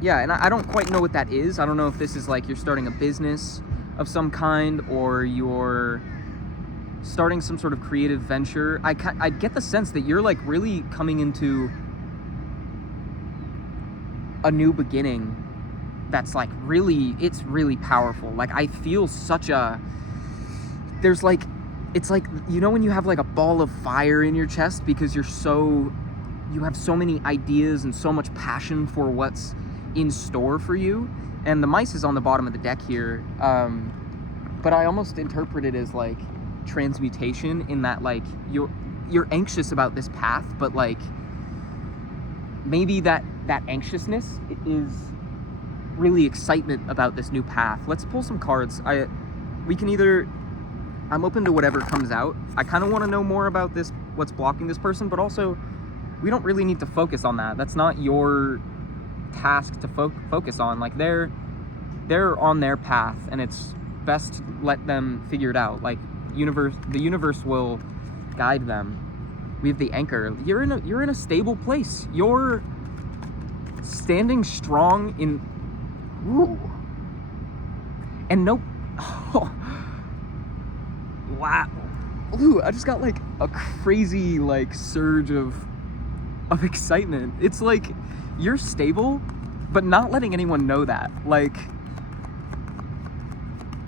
yeah, and I don't quite know what that is. I don't know if this is like you're starting a business of some kind, or you're starting some sort of creative venture. I get the sense that you're, like, really coming into a new beginning that's, like, it's really powerful. Like, I feel there's, like, it's like, you know, when you have, like, a ball of fire in your chest because you have so many ideas and so much passion for what's in store for you. And the mice is on the bottom of the deck here, but I almost interpret it as, like, transmutation, in that, like, you're anxious about this path, but, like, maybe that anxiousness is really excitement about this new path. Let's pull some cards. I'm open to whatever comes out. I kind of want to know more about this, what's blocking this person, but also we don't really need to focus on that. That's not your task to focus on. Like, they're on their path, and it's best to let them figure it out. Like, the universe will guide them. We have the Anchor. You're in a stable place. You're standing strong in. Ooh. And nope. Oh. Wow. Ooh, I just got, like, a crazy, like, surge of excitement. It's like you're stable, but not letting anyone know that. Like,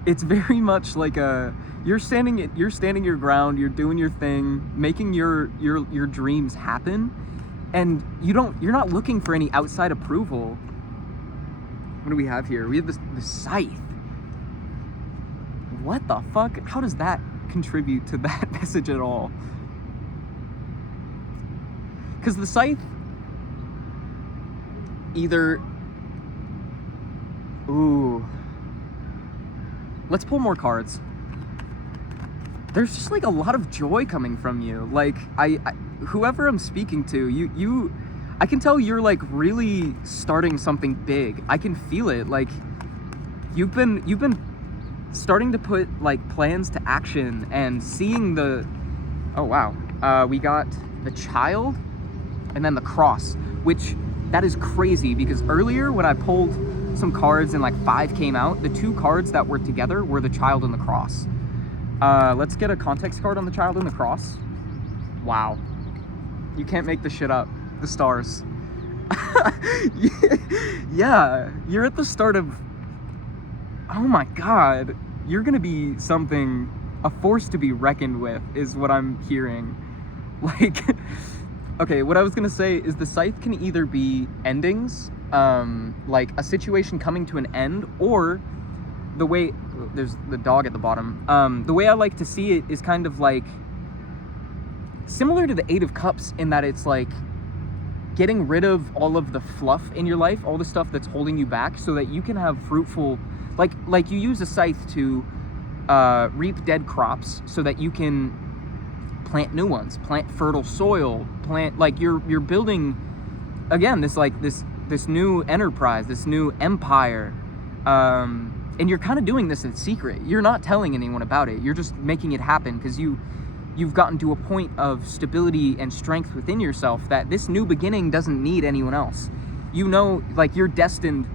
it's very much like you're standing your ground, you're doing your thing, making your dreams happen, and you're not looking for any outside approval. What do we have here? We have the Scythe. What the fuck? How does that contribute to that message at all? Because the Scythe either... Ooh. Let's pull more cards. There's just, like, a lot of joy coming from you. Like, whoever I'm speaking to, I can tell you're, like, really starting something big. I can feel it. Like, you've been starting to put like plans to action and seeing the, oh wow, we got the child and then the cross, which that is crazy because earlier when I pulled some cards and like 5 came out, the 2 cards that were together were the child and the cross. Let's get a context card on the child and the cross. Wow, you can't make this shit up. The stars. Yeah, you're at the start of, oh my god, you're gonna be something, a force to be reckoned with is what I'm hearing. Like, okay, what I was gonna say is the scythe can either be endings, like a situation coming to an end, or the way, there's the dog at the bottom, the way I like to see it is kind of like similar to the 8 of Cups in that it's like getting rid of all of the fluff in your life, all the stuff that's holding you back so that you can have fruitful, like you use a scythe to reap dead crops so that you can plant new ones, plant fertile soil, plant, like you're building again this new enterprise, this new empire, and you're kind of doing this in secret. You're not telling anyone about it. You're just making it happen because you've gotten to a point of stability and strength within yourself that this new beginning doesn't need anyone else. You know, like you're destined.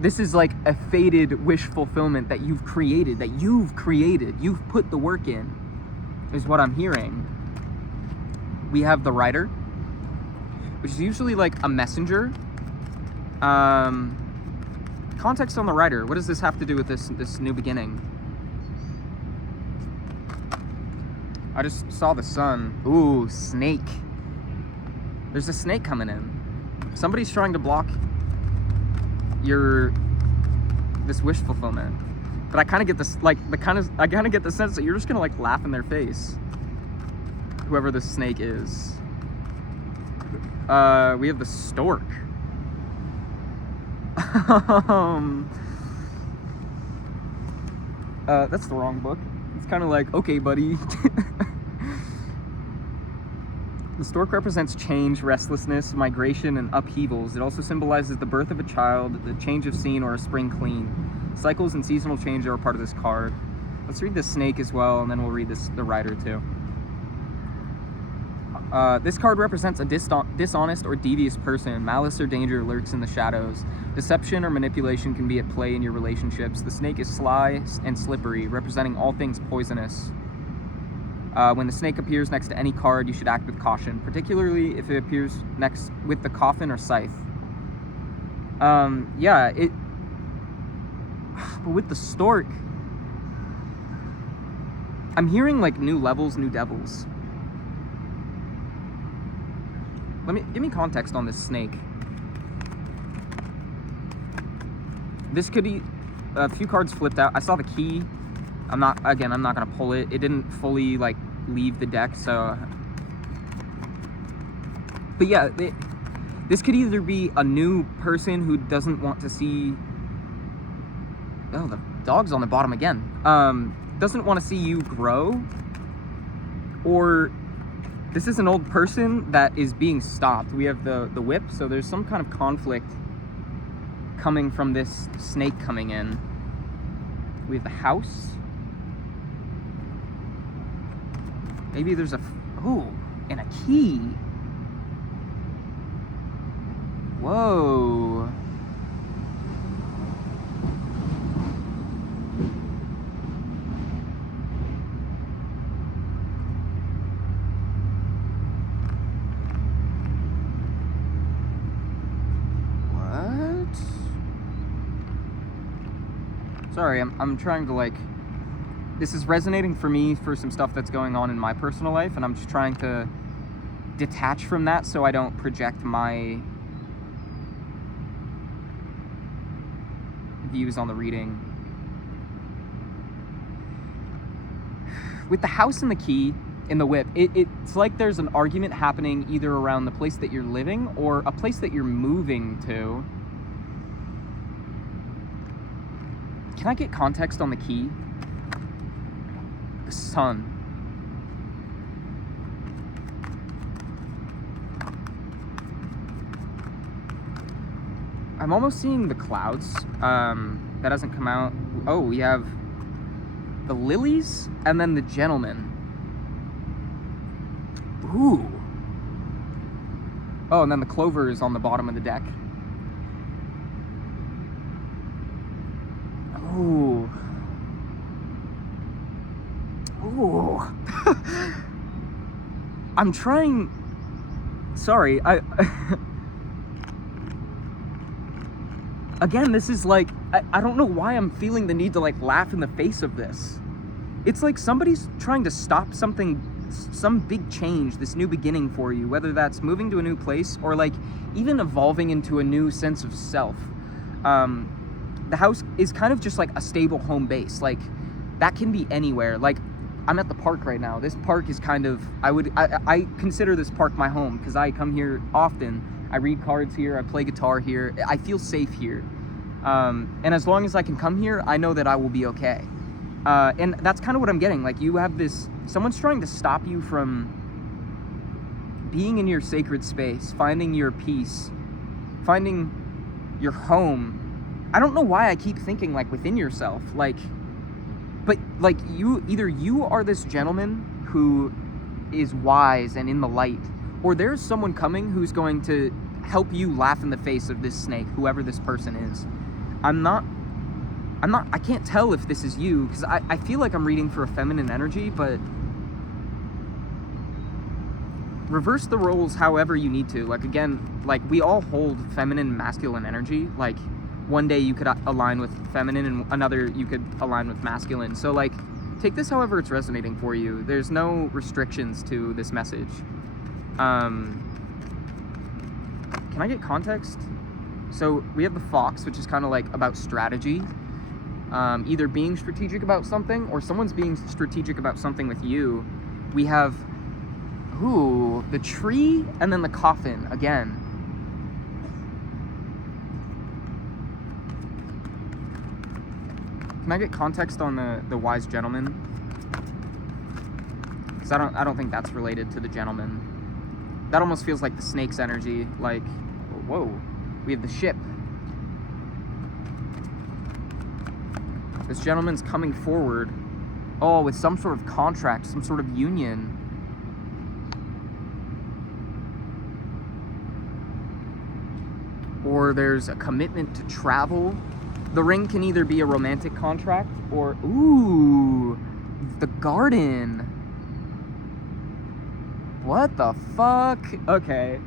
This is like a fated wish fulfillment that you've created, you've put the work in, is what I'm hearing. We have the Rider, which is usually like a messenger. Context on the Rider. What does this have to do with this new beginning? I just saw the sun. Ooh, snake. There's a snake coming in. Somebody's trying to block this wish fulfillment. But I kind of get this, like, I kind of get the sense that you're just gonna like laugh in their face. Whoever this snake is. We have the stork. That's the wrong book. It's kind of like, okay, buddy. The stork represents change, restlessness, migration, and upheavals. It also symbolizes the birth of a child, the change of scene, or a spring clean. Cycles and seasonal change are a part of this card. Let's read the snake as well, and then we'll read the Rider too. This card represents a dishonest or devious person. Malice or danger lurks in the shadows. Deception or manipulation can be at play in your relationships. The snake is sly and slippery, representing all things poisonous. When the snake appears next to any card, you should act with caution, particularly if it appears next with the coffin or scythe. Yeah, but with the stork, I'm hearing like new levels, new devils. Give me context on this snake. This could be a few cards flipped out. I saw the key. I'm not gonna pull it. It didn't fully like leave the deck, so. But yeah, this could either be a new person who doesn't want to see. Oh, the dog's on the bottom again. Doesn't want to see you grow, or this is an old person that is being stopped. We have the whip, so there's some kind of conflict coming from this snake coming in. We have the house. Maybe there's and a key. Whoa. Sorry, I'm trying to like, this is resonating for me for some stuff that's going on in my personal life, and I'm just trying to detach from that so I don't project my views on the reading. With the house and the key in the whip, it's like there's an argument happening either around the place that you're living or a place that you're moving to. Can I get context on the key? The sun. I'm almost seeing the clouds. That doesn't come out. Oh, we have the lilies, and then the gentleman. Ooh. Oh, and then the clover is on the bottom of the deck. Ooh. Ooh. I'm trying... Sorry, Again, this is like... I don't know why I'm feeling the need to, like, laugh in the face of this. It's like somebody's trying to stop something, some big change, this new beginning for you, whether that's moving to a new place or, like, even evolving into a new sense of self. The house is kind of just like a stable home base. Like, that can be anywhere. Like, I'm at the park right now. This park is kind of, I consider this park my home because I come here often. I read cards here, I play guitar here. I feel safe here. And as long as I can come here, I know that I will be okay. And that's kind of what I'm getting. Like, you have this, someone's trying to stop you from being in your sacred space, finding your peace, finding your home. I don't know why I keep thinking, like, within yourself, like, but, like, you are this gentleman who is wise and in the light, or there's someone coming who's going to help you laugh in the face of this snake, whoever this person is. I can't tell if this is you, because I feel like I'm reading for a feminine energy, but reverse the roles however you need to. Like, again, like, we all hold feminine, masculine energy. Like, one day you could align with feminine and another you could align with masculine. So, like, take this however it's resonating for you. There's no restrictions to this message. Can I get context? So we have the fox, which is kind of like about strategy. Either being strategic about something or someone's being strategic about something with you. We have, the tree and then the coffin again. Can I get context on the wise gentleman? Because I don't think that's related to the gentleman. That almost feels like the snake's energy. Like, whoa, we have the ship. This gentleman's coming forward. Oh, with some sort of contract, some sort of union. Or there's a commitment to travel. The ring can either be a romantic contract or, ooh, the garden. What the fuck? Okay.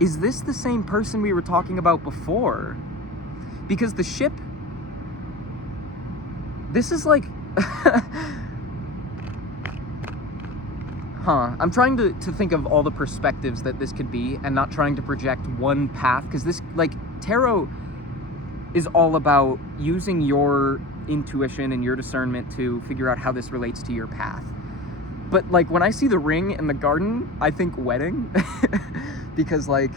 Is this the same person we were talking about before? Because the ship, this is like, I'm trying to think of all the perspectives that this could be and not trying to project one path, because this, like, tarot is all about using your intuition and your discernment to figure out how this relates to your path. But, like, when I see the ring and the garden, I think wedding. Because, like,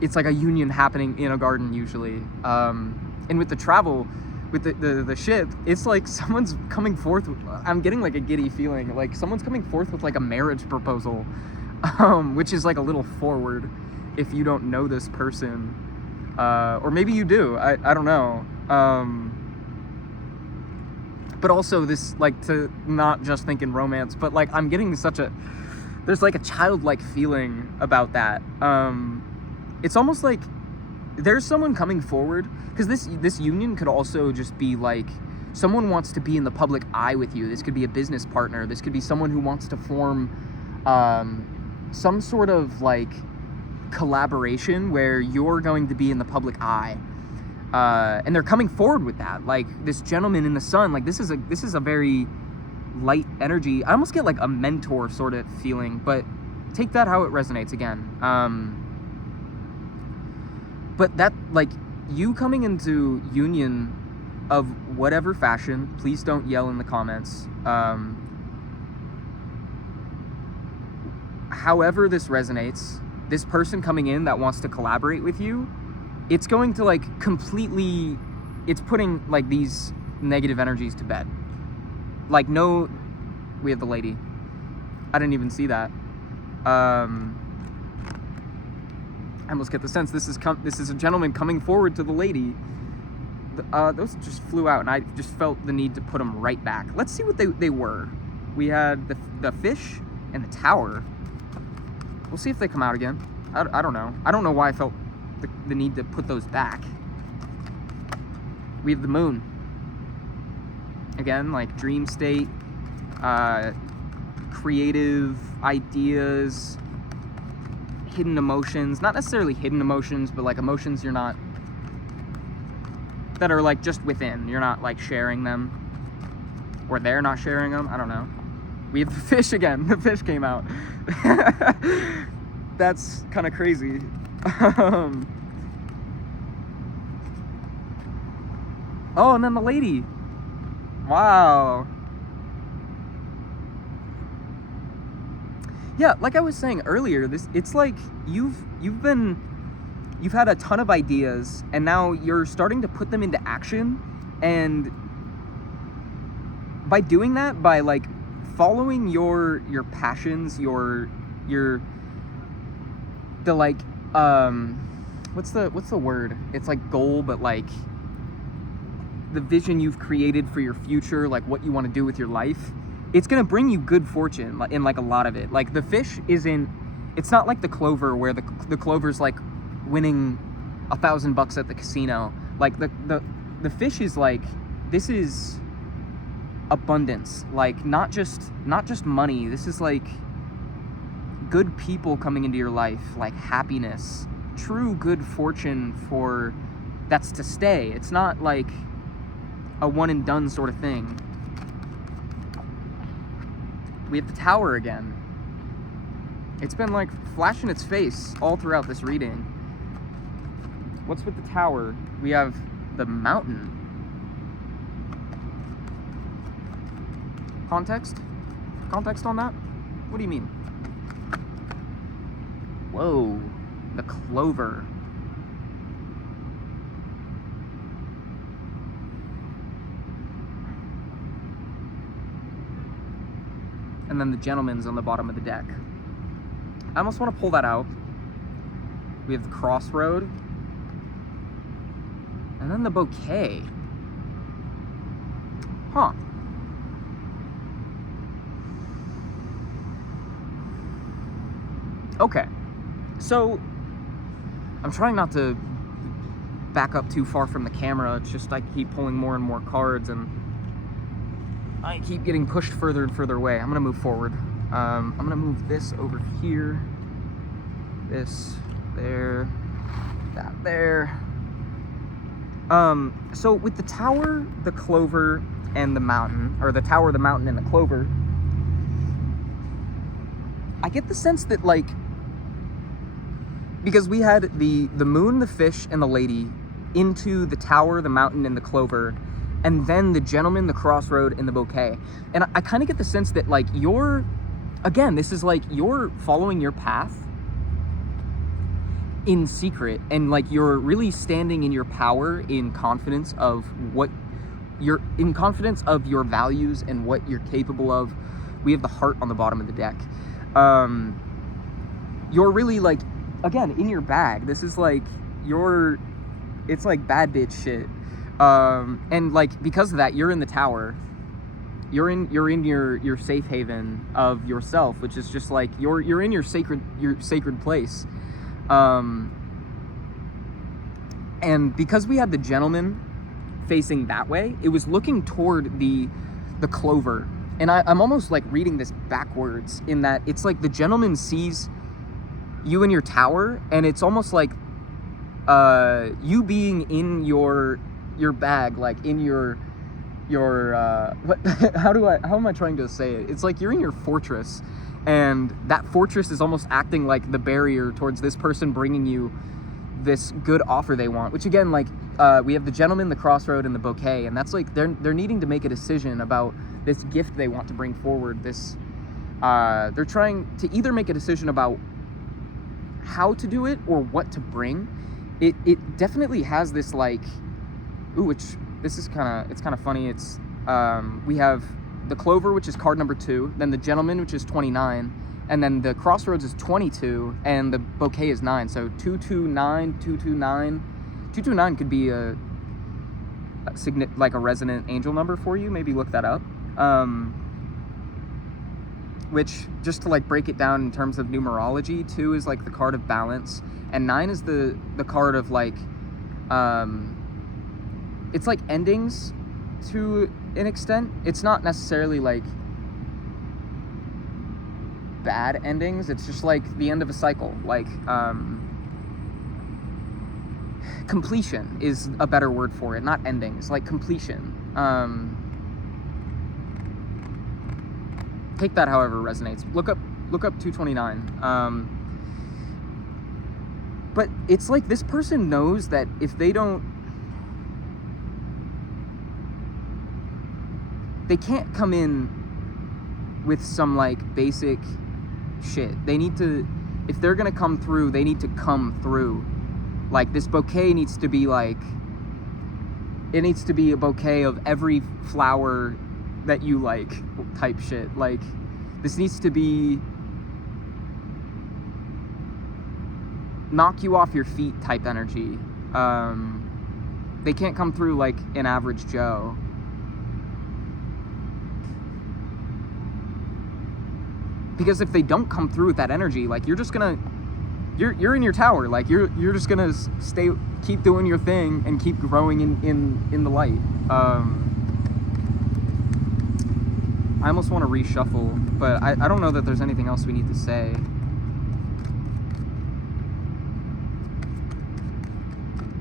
it's like a union happening in a garden usually. And with the travel, with the ship, it's like someone's coming forth with, I'm getting like a giddy feeling, like someone's coming forth with like a marriage proposal, which is like a little forward if you don't know this person, or maybe you do, I don't know. But also this, like, to not just think in romance, but like I'm getting there's like a childlike feeling about that. It's almost like there's someone coming forward, because this union could also just be like someone wants to be in the public eye with you. This could be a business partner. This could be someone who wants to form some sort of like collaboration where you're going to be in the public eye, and they're coming forward with that. Like this gentleman in the sun. Like this is a very light energy. I almost get like a mentor sort of feeling, but take that how it resonates again. But that, like, you coming into union of whatever fashion, please don't yell in the comments. However this resonates, this person coming in that wants to collaborate with you, it's going to, like, completely, it's putting, like, these negative energies to bed. Like, no, we have the lady. I didn't even see that. I almost get the sense this is a gentleman coming forward to the lady, those just flew out, and I just felt the need to put them right back. Let's see what they were. We had the fish and the tower. We'll see if they come out again. I don't know. I don't know why I felt the need to put those back. We have the moon. Again, like dream state, creative ideas, hidden emotions. Not necessarily hidden emotions, but like emotions you're not, that are like just within. You're not like sharing them, or they're not sharing them. I don't know. We have the fish again. The fish came out. That's kind of crazy. Oh, and then the lady. Wow. Yeah, like I was saying earlier, it's like you've had a ton of ideas, and now you're starting to put them into action. And by doing that, by like following your passions, the like what's the word? It's like goal, but like the vision you've created for your future, like what you want to do with your life, it's gonna bring you good fortune in like a lot of it. Like the fish it's not like the clover, where the clover's like winning $1,000 at the casino. Like the fish is like, this is abundance, like not just money. This is like good people coming into your life, like happiness, true good fortune that's to stay. It's not like a one and done sort of thing. We have the tower again. It's been like flashing its face all throughout this reading. What's with the tower? We have the mountain. Context on that? What do you mean? Whoa, the clover. And then the gentleman's on the bottom of the deck. I almost want to pull that out. We have the crossroad. And then the bouquet. Huh. Okay. So, I'm trying not to back up too far from the camera. It's just I keep pulling more and more cards, and I keep getting pushed further and further away. I'm gonna move forward. I'm gonna move this over here. This, there, that there. So with the tower, the clover, and the mountain, or the tower, the mountain, and the clover, I get the sense that, like, because we had the moon, the fish, and the lady into the tower, the mountain, and the clover, and then the gentleman, the crossroad, and the bouquet. And I kind of get the sense that, like, again, this is like you're following your path in secret, and like you're really standing in your power, in confidence of your values and what you're capable of. We have the heart on the bottom of the deck. You're really, like, again, in your bag. This is like it's like bad bitch shit. And like, because of that, you're in the tower. You're in your safe haven of yourself, which is just like you're in your sacred place. And because we had the gentleman facing that way, it was looking toward the clover. And I'm almost like reading this backwards, in that it's like the gentleman sees you in your tower, and it's almost like you being in your bag, like in your how am I trying to say it? It's like you're in your fortress, and that fortress is almost acting like the barrier towards this person bringing you this good offer they want. Which, again, like, we have the gentleman, the crossroad, and the bouquet, and that's like they're needing to make a decision about this gift they want to bring forward. They're trying to either make a decision about how to do it or what to bring. It definitely has this, like, it's kind of funny. It's we have the clover, which is card number 2, then the gentleman, which is 29, and then the crossroads is 22, and the bouquet is 9. So 229, 229. 229 could be like a resonant angel number for you, maybe look that up. Which, just to like break it down in terms of numerology, 2 is like the card of balance, and 9 is the card of like, it's like endings to an extent. It's not necessarily like bad endings, it's just like the end of a cycle. Like, completion is a better word for it, not endings, like completion. Take that however resonates. Look up 229. But it's like this person knows that if they can't come in with some like basic shit. They need to, if they're gonna come through, they need to come through. Like, this bouquet needs to be like, it needs to be a bouquet of every flower that you like, type shit. Like, this needs to be knock you off your feet type energy. They can't come through like an average Joe. Because if they don't come through with that energy, like, you're just gonna, you're in your tower. Like, you're just gonna keep doing your thing and keep growing in the light. I almost want to reshuffle, but I don't know that there's anything else we need to say.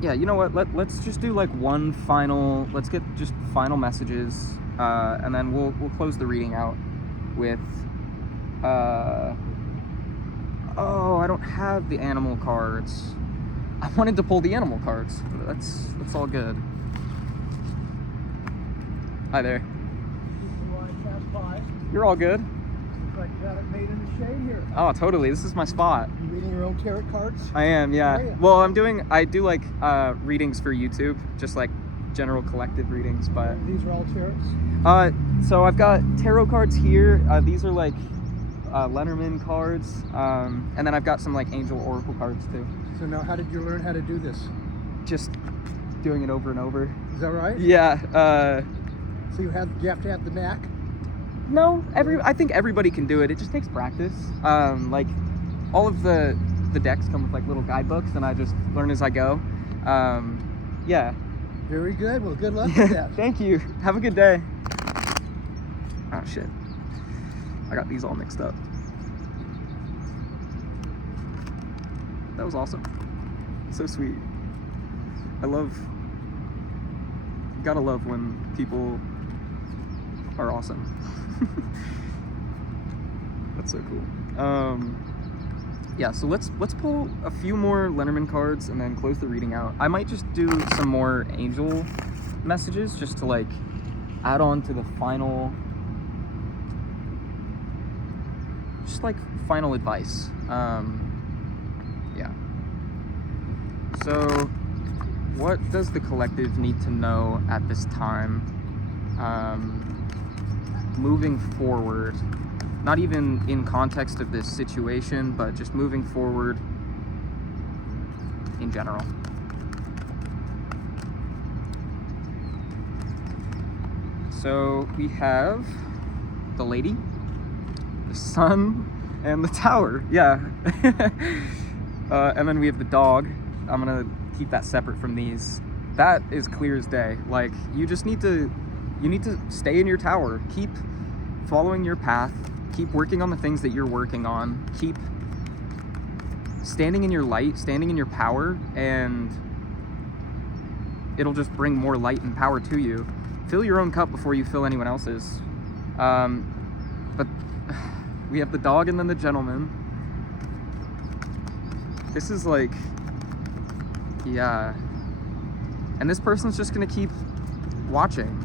Yeah, you know what? Let's just do like one final. Let's get just final messages, and then we'll close the reading out with. Oh, I don't have the animal cards. I wanted to pull the animal cards. That's all good. Hi there. You're all good. Looks like you got it made in the shade here. Oh, totally. This is my spot. You reading your own tarot cards? I am, yeah. How are you? Well, I do like readings for YouTube, just like general collective readings, but These are all tarots? so I've got tarot cards here. These are like Lenormand cards, and then I've got some like angel oracle cards too. So now how did you learn how to do this? Just doing it over and over. Is that right? Yeah. So you have to have the knack? No, I think everybody can do it. It just takes practice. Like, all of the decks come with like little guidebooks, and I just learn as I go. Yeah. Very good. Well, good luck with that. Thank you. Have a good day. Oh shit. I got these all mixed up. That was awesome. So sweet. Gotta love when people are awesome. That's so cool. Yeah, so let's pull a few more Lenormand cards and then close the reading out. I might just do some more angel messages just to like add on to the final, just like final advice. Yeah. So what does the collective need to know at this time? Moving forward, not even in context of this situation, but just moving forward in general. So we have the lady, the sun, and the tower. Yeah. And then we have the dog. I'm gonna keep that separate from these. That is clear as day. Like, you need to stay in your tower. Keep following your path. Keep working on the things that you're working on. Keep standing in your light, standing in your power, and it'll just bring more light and power to you. Fill your own cup before you fill anyone else's. But we have the dog and then the gentleman. This is like, yeah. And this person's just gonna keep watching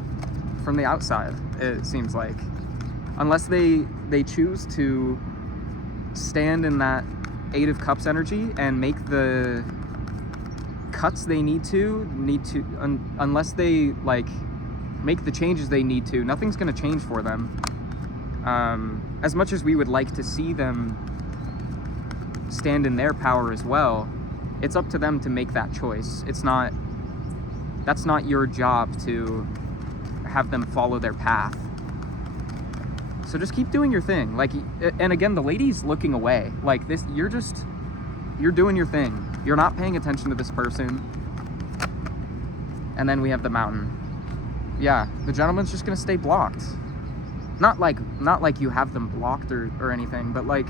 from the outside, it seems like. Unless they choose to stand in that 8 of Cups energy and make the cuts they need to, unless they like make the changes they need to, nothing's gonna change for them. As much as we would like to see them stand in their power as well, it's up to them to make that choice. That's not your job to have them follow their path. So just keep doing your thing. Like, and again, the lady's looking away. Like this, you're doing your thing. You're not paying attention to this person. And then we have the mountain. Yeah, the gentleman's just gonna stay blocked. Not like you have them blocked or anything, but like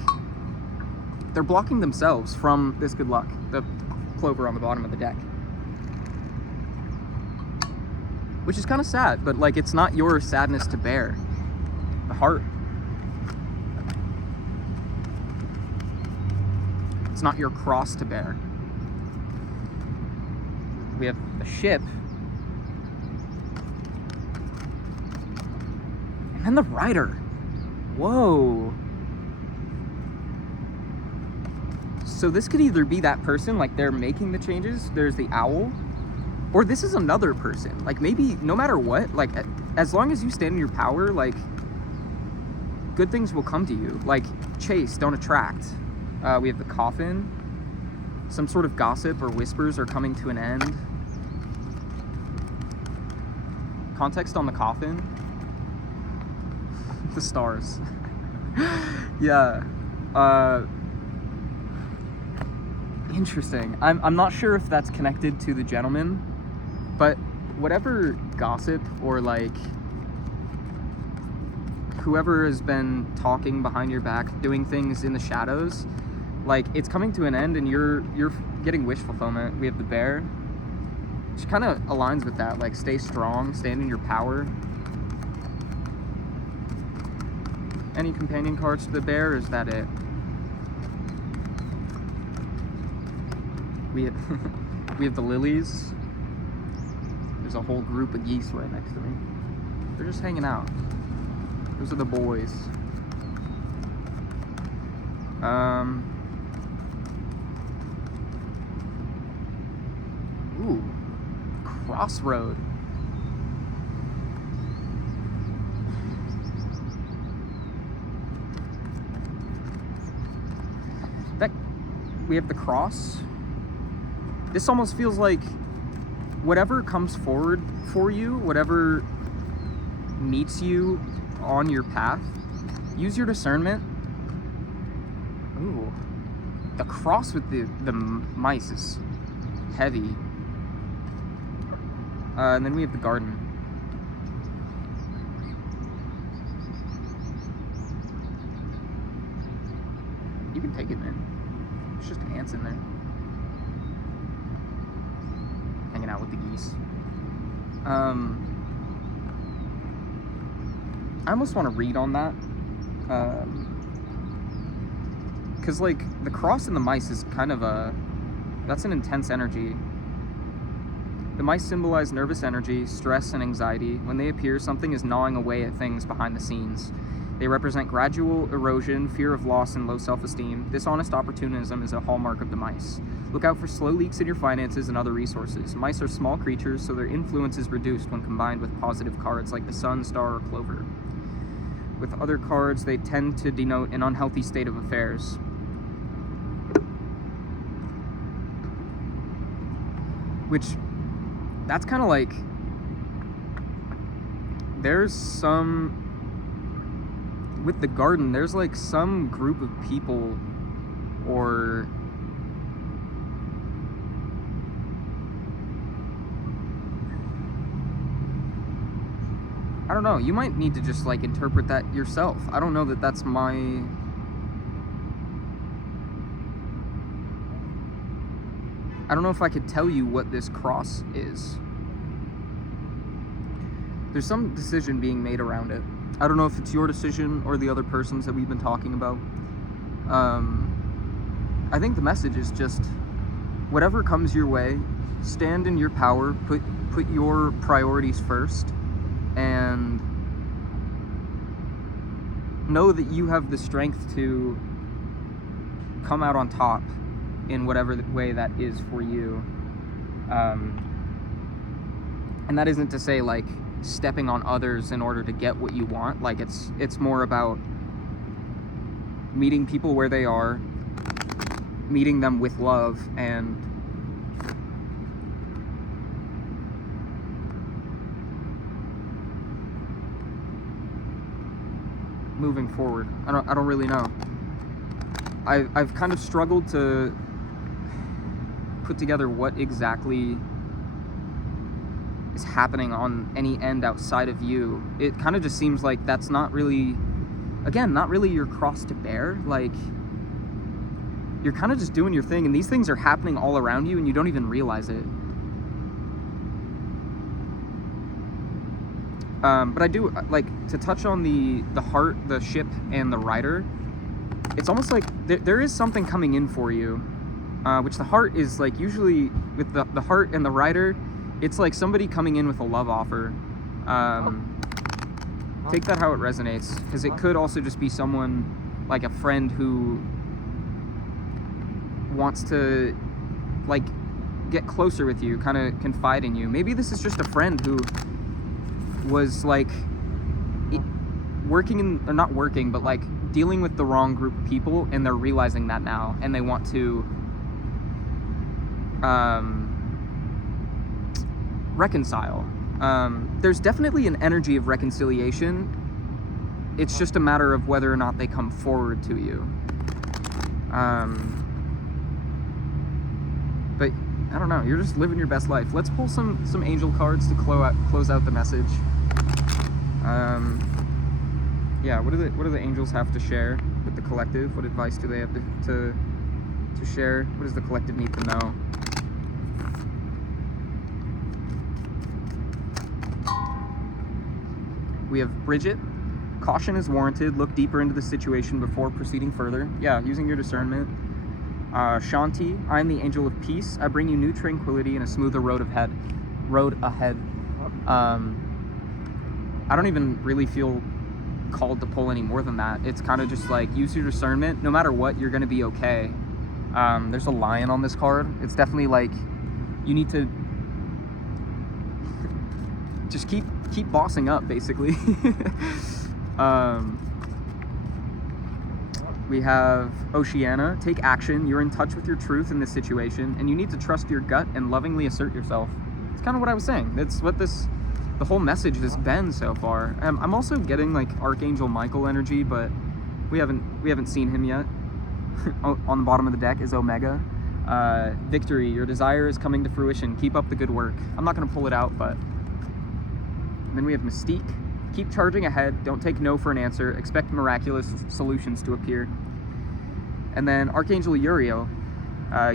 they're blocking themselves from this good luck, the clover on the bottom of the deck. Which is kind of sad, but like it's not your sadness to bear. The heart. It's not your cross to bear. We have a ship. And then the rider. Whoa. So this could either be that person, like they're making the changes, there's the owl, or this is another person. Like maybe no matter what, like as long as you stand in your power, like good things will come to you. Like chase, don't attract. We have the coffin. Some sort of gossip or whispers are coming to an end. Context on the coffin. The stars. Yeah. Interesting. I'm not sure if that's connected to the gentleman, but whatever gossip or like whoever has been talking behind your back, doing things in the shadows, like it's coming to an end and you're getting wish fulfillment. We have the bear, which kind of aligns with that. Like stay strong, stand in your power. Any companion cards to the bear, or is that it? We have the lilies. There's a whole group of geese right next to me. They're just hanging out. Those are the boys. Ooh, crossroad. We have the cross. This almost feels like whatever comes forward for you, whatever meets you on your path, use your discernment. Ooh, the cross with the mice is heavy. And then we have the garden. You can take it, man. There's just ants in there. Hanging out with the geese. I almost want to read on that. Because, like, the cross and the mice is kind of that's an intense energy. The mice symbolize nervous energy, stress, and anxiety. When they appear, something is gnawing away at things behind the scenes. They represent gradual erosion, fear of loss, and low self-esteem. Dishonest opportunism is a hallmark of the mice. Look out for slow leaks in your finances and other resources. Mice are small creatures, so their influence is reduced when combined with positive cards like the sun, star, or clover. With other cards, they tend to denote an unhealthy state of affairs. Which, that's kind of like, there's some... With the garden, there's like some group of people or I don't know, you might need to just like interpret that yourself. I don't know that that's my... I don't know if I could tell you what this cross is. There's some decision being made around it. I don't know if it's your decision or the other person's that we've been talking about. I think the message is just whatever comes your way, stand in your power, put your priorities first, and know that you have the strength to come out on top in whatever way that is for you. And that isn't to say like stepping on others in order to get what you want. Like it's more about meeting people where they are, meeting them with love, and moving forward? I don't really know. I've kind of struggled to put together what exactly is happening on any end outside of you. It kind of just seems like that's not really, again, not really your cross to bear. Like, you're kind of just doing your thing, and these things are happening all around you and you don't even realize it. But I do like to touch on the heart, the ship, and the rider. It's almost like there is something coming in for you, which the heart is like, usually with the heart and the rider, it's like somebody coming in with a love offer. Take that how it resonates, because it could also just be someone, like a friend who wants to like get closer with you, kind of confide in you. Maybe this is just a friend who was like working in, or not working, but like dealing with the wrong group of people, and they're realizing that now, and they want to reconcile. There's definitely an energy of reconciliation. It's just a matter of whether or not they come forward to you. But I don't know, you're just living your best life. Let's pull some angel cards to close out the message. Yeah, what do the angels have to share with the collective? What advice do they have to share? What does the collective need to know? We have Bridget. Caution is warranted. Look deeper into the situation before proceeding further. Yeah, using your discernment. Shanti, I am the angel of peace. I bring you new tranquility and a smoother road ahead. I don't even really feel called to pull any more than that. It's kind of just like, use your discernment. No matter what, you're going to be okay. There's a lion on this card. It's definitely like, you need to just keep bossing up, basically. We have Oceana. Take action. You're in touch with your truth in this situation, and you need to trust your gut and lovingly assert yourself. It's kind of what I was saying. That's what the whole message has been so far. I'm also getting like Archangel Michael energy, but we haven't seen him yet. On the bottom of the deck is Omega. Victory. Your desire is coming to fruition. Keep up the good work. I'm not going to pull it out, but... And then we have Mystique. Keep charging ahead. Don't take no for an answer. Expect miraculous solutions to appear. And then Archangel Uriel.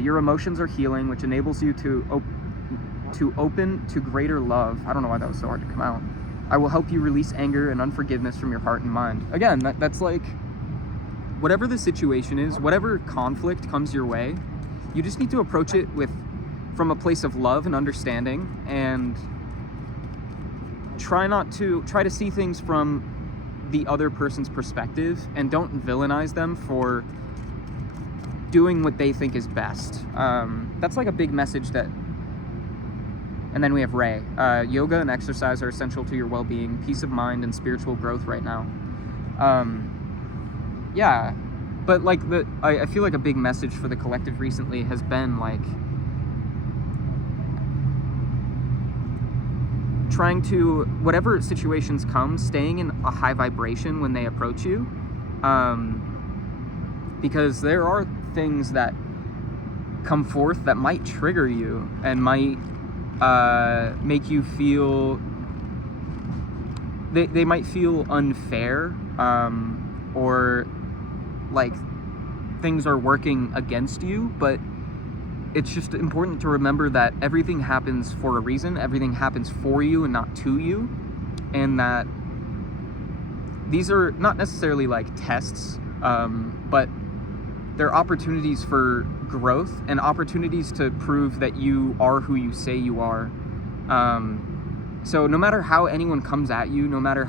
Your emotions are healing, which enables you to open to greater love. I don't know why that was so hard to come out. I will help you release anger and unforgiveness from your heart and mind. Again, that's like, whatever the situation is, whatever conflict comes your way, you just need to approach it from a place of love and understanding, and try to see things from the other person's perspective, and don't villainize them for doing what they think is best. That's like a big message that... And then we have Ray. Yoga and exercise are essential to your well-being, peace of mind, and spiritual growth right now. Yeah, but like I feel like a big message for the collective recently has been like trying to, whatever situations come, staying in a high vibration when they approach you, because there are things that come forth that might trigger you and might make you feel, they might feel unfair, or like things are working against you, but it's just important to remember that everything happens for a reason. Everything happens for you and not to you, and that these are not necessarily like tests, but they're opportunities for growth and opportunities to prove that you are who you say you are. So no matter how anyone comes at you, no matter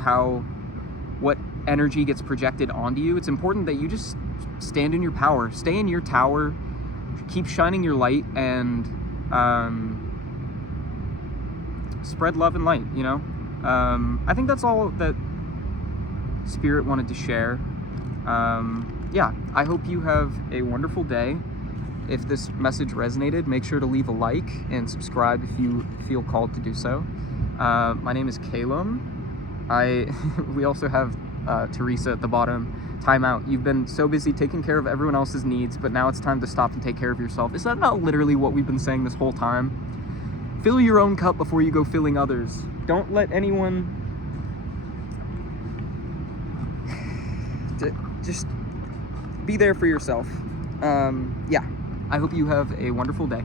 what energy gets projected onto you, it's important that you just stand in your power, stay in your tower, keep shining your light, and spread love and light, you know? I think that's all that Spirit wanted to share. Yeah, I hope you have a wonderful day. If this message resonated, make sure to leave a like and subscribe if you feel called to do so. My name is Calum. We also have Teresa at the bottom. Time out. You've been so busy taking care of everyone else's needs, but now it's time to stop and take care of yourself. Is that not literally what we've been saying this whole time? Fill your own cup before you go filling others. Don't let anyone... Just be there for yourself. Yeah. I hope you have a wonderful day.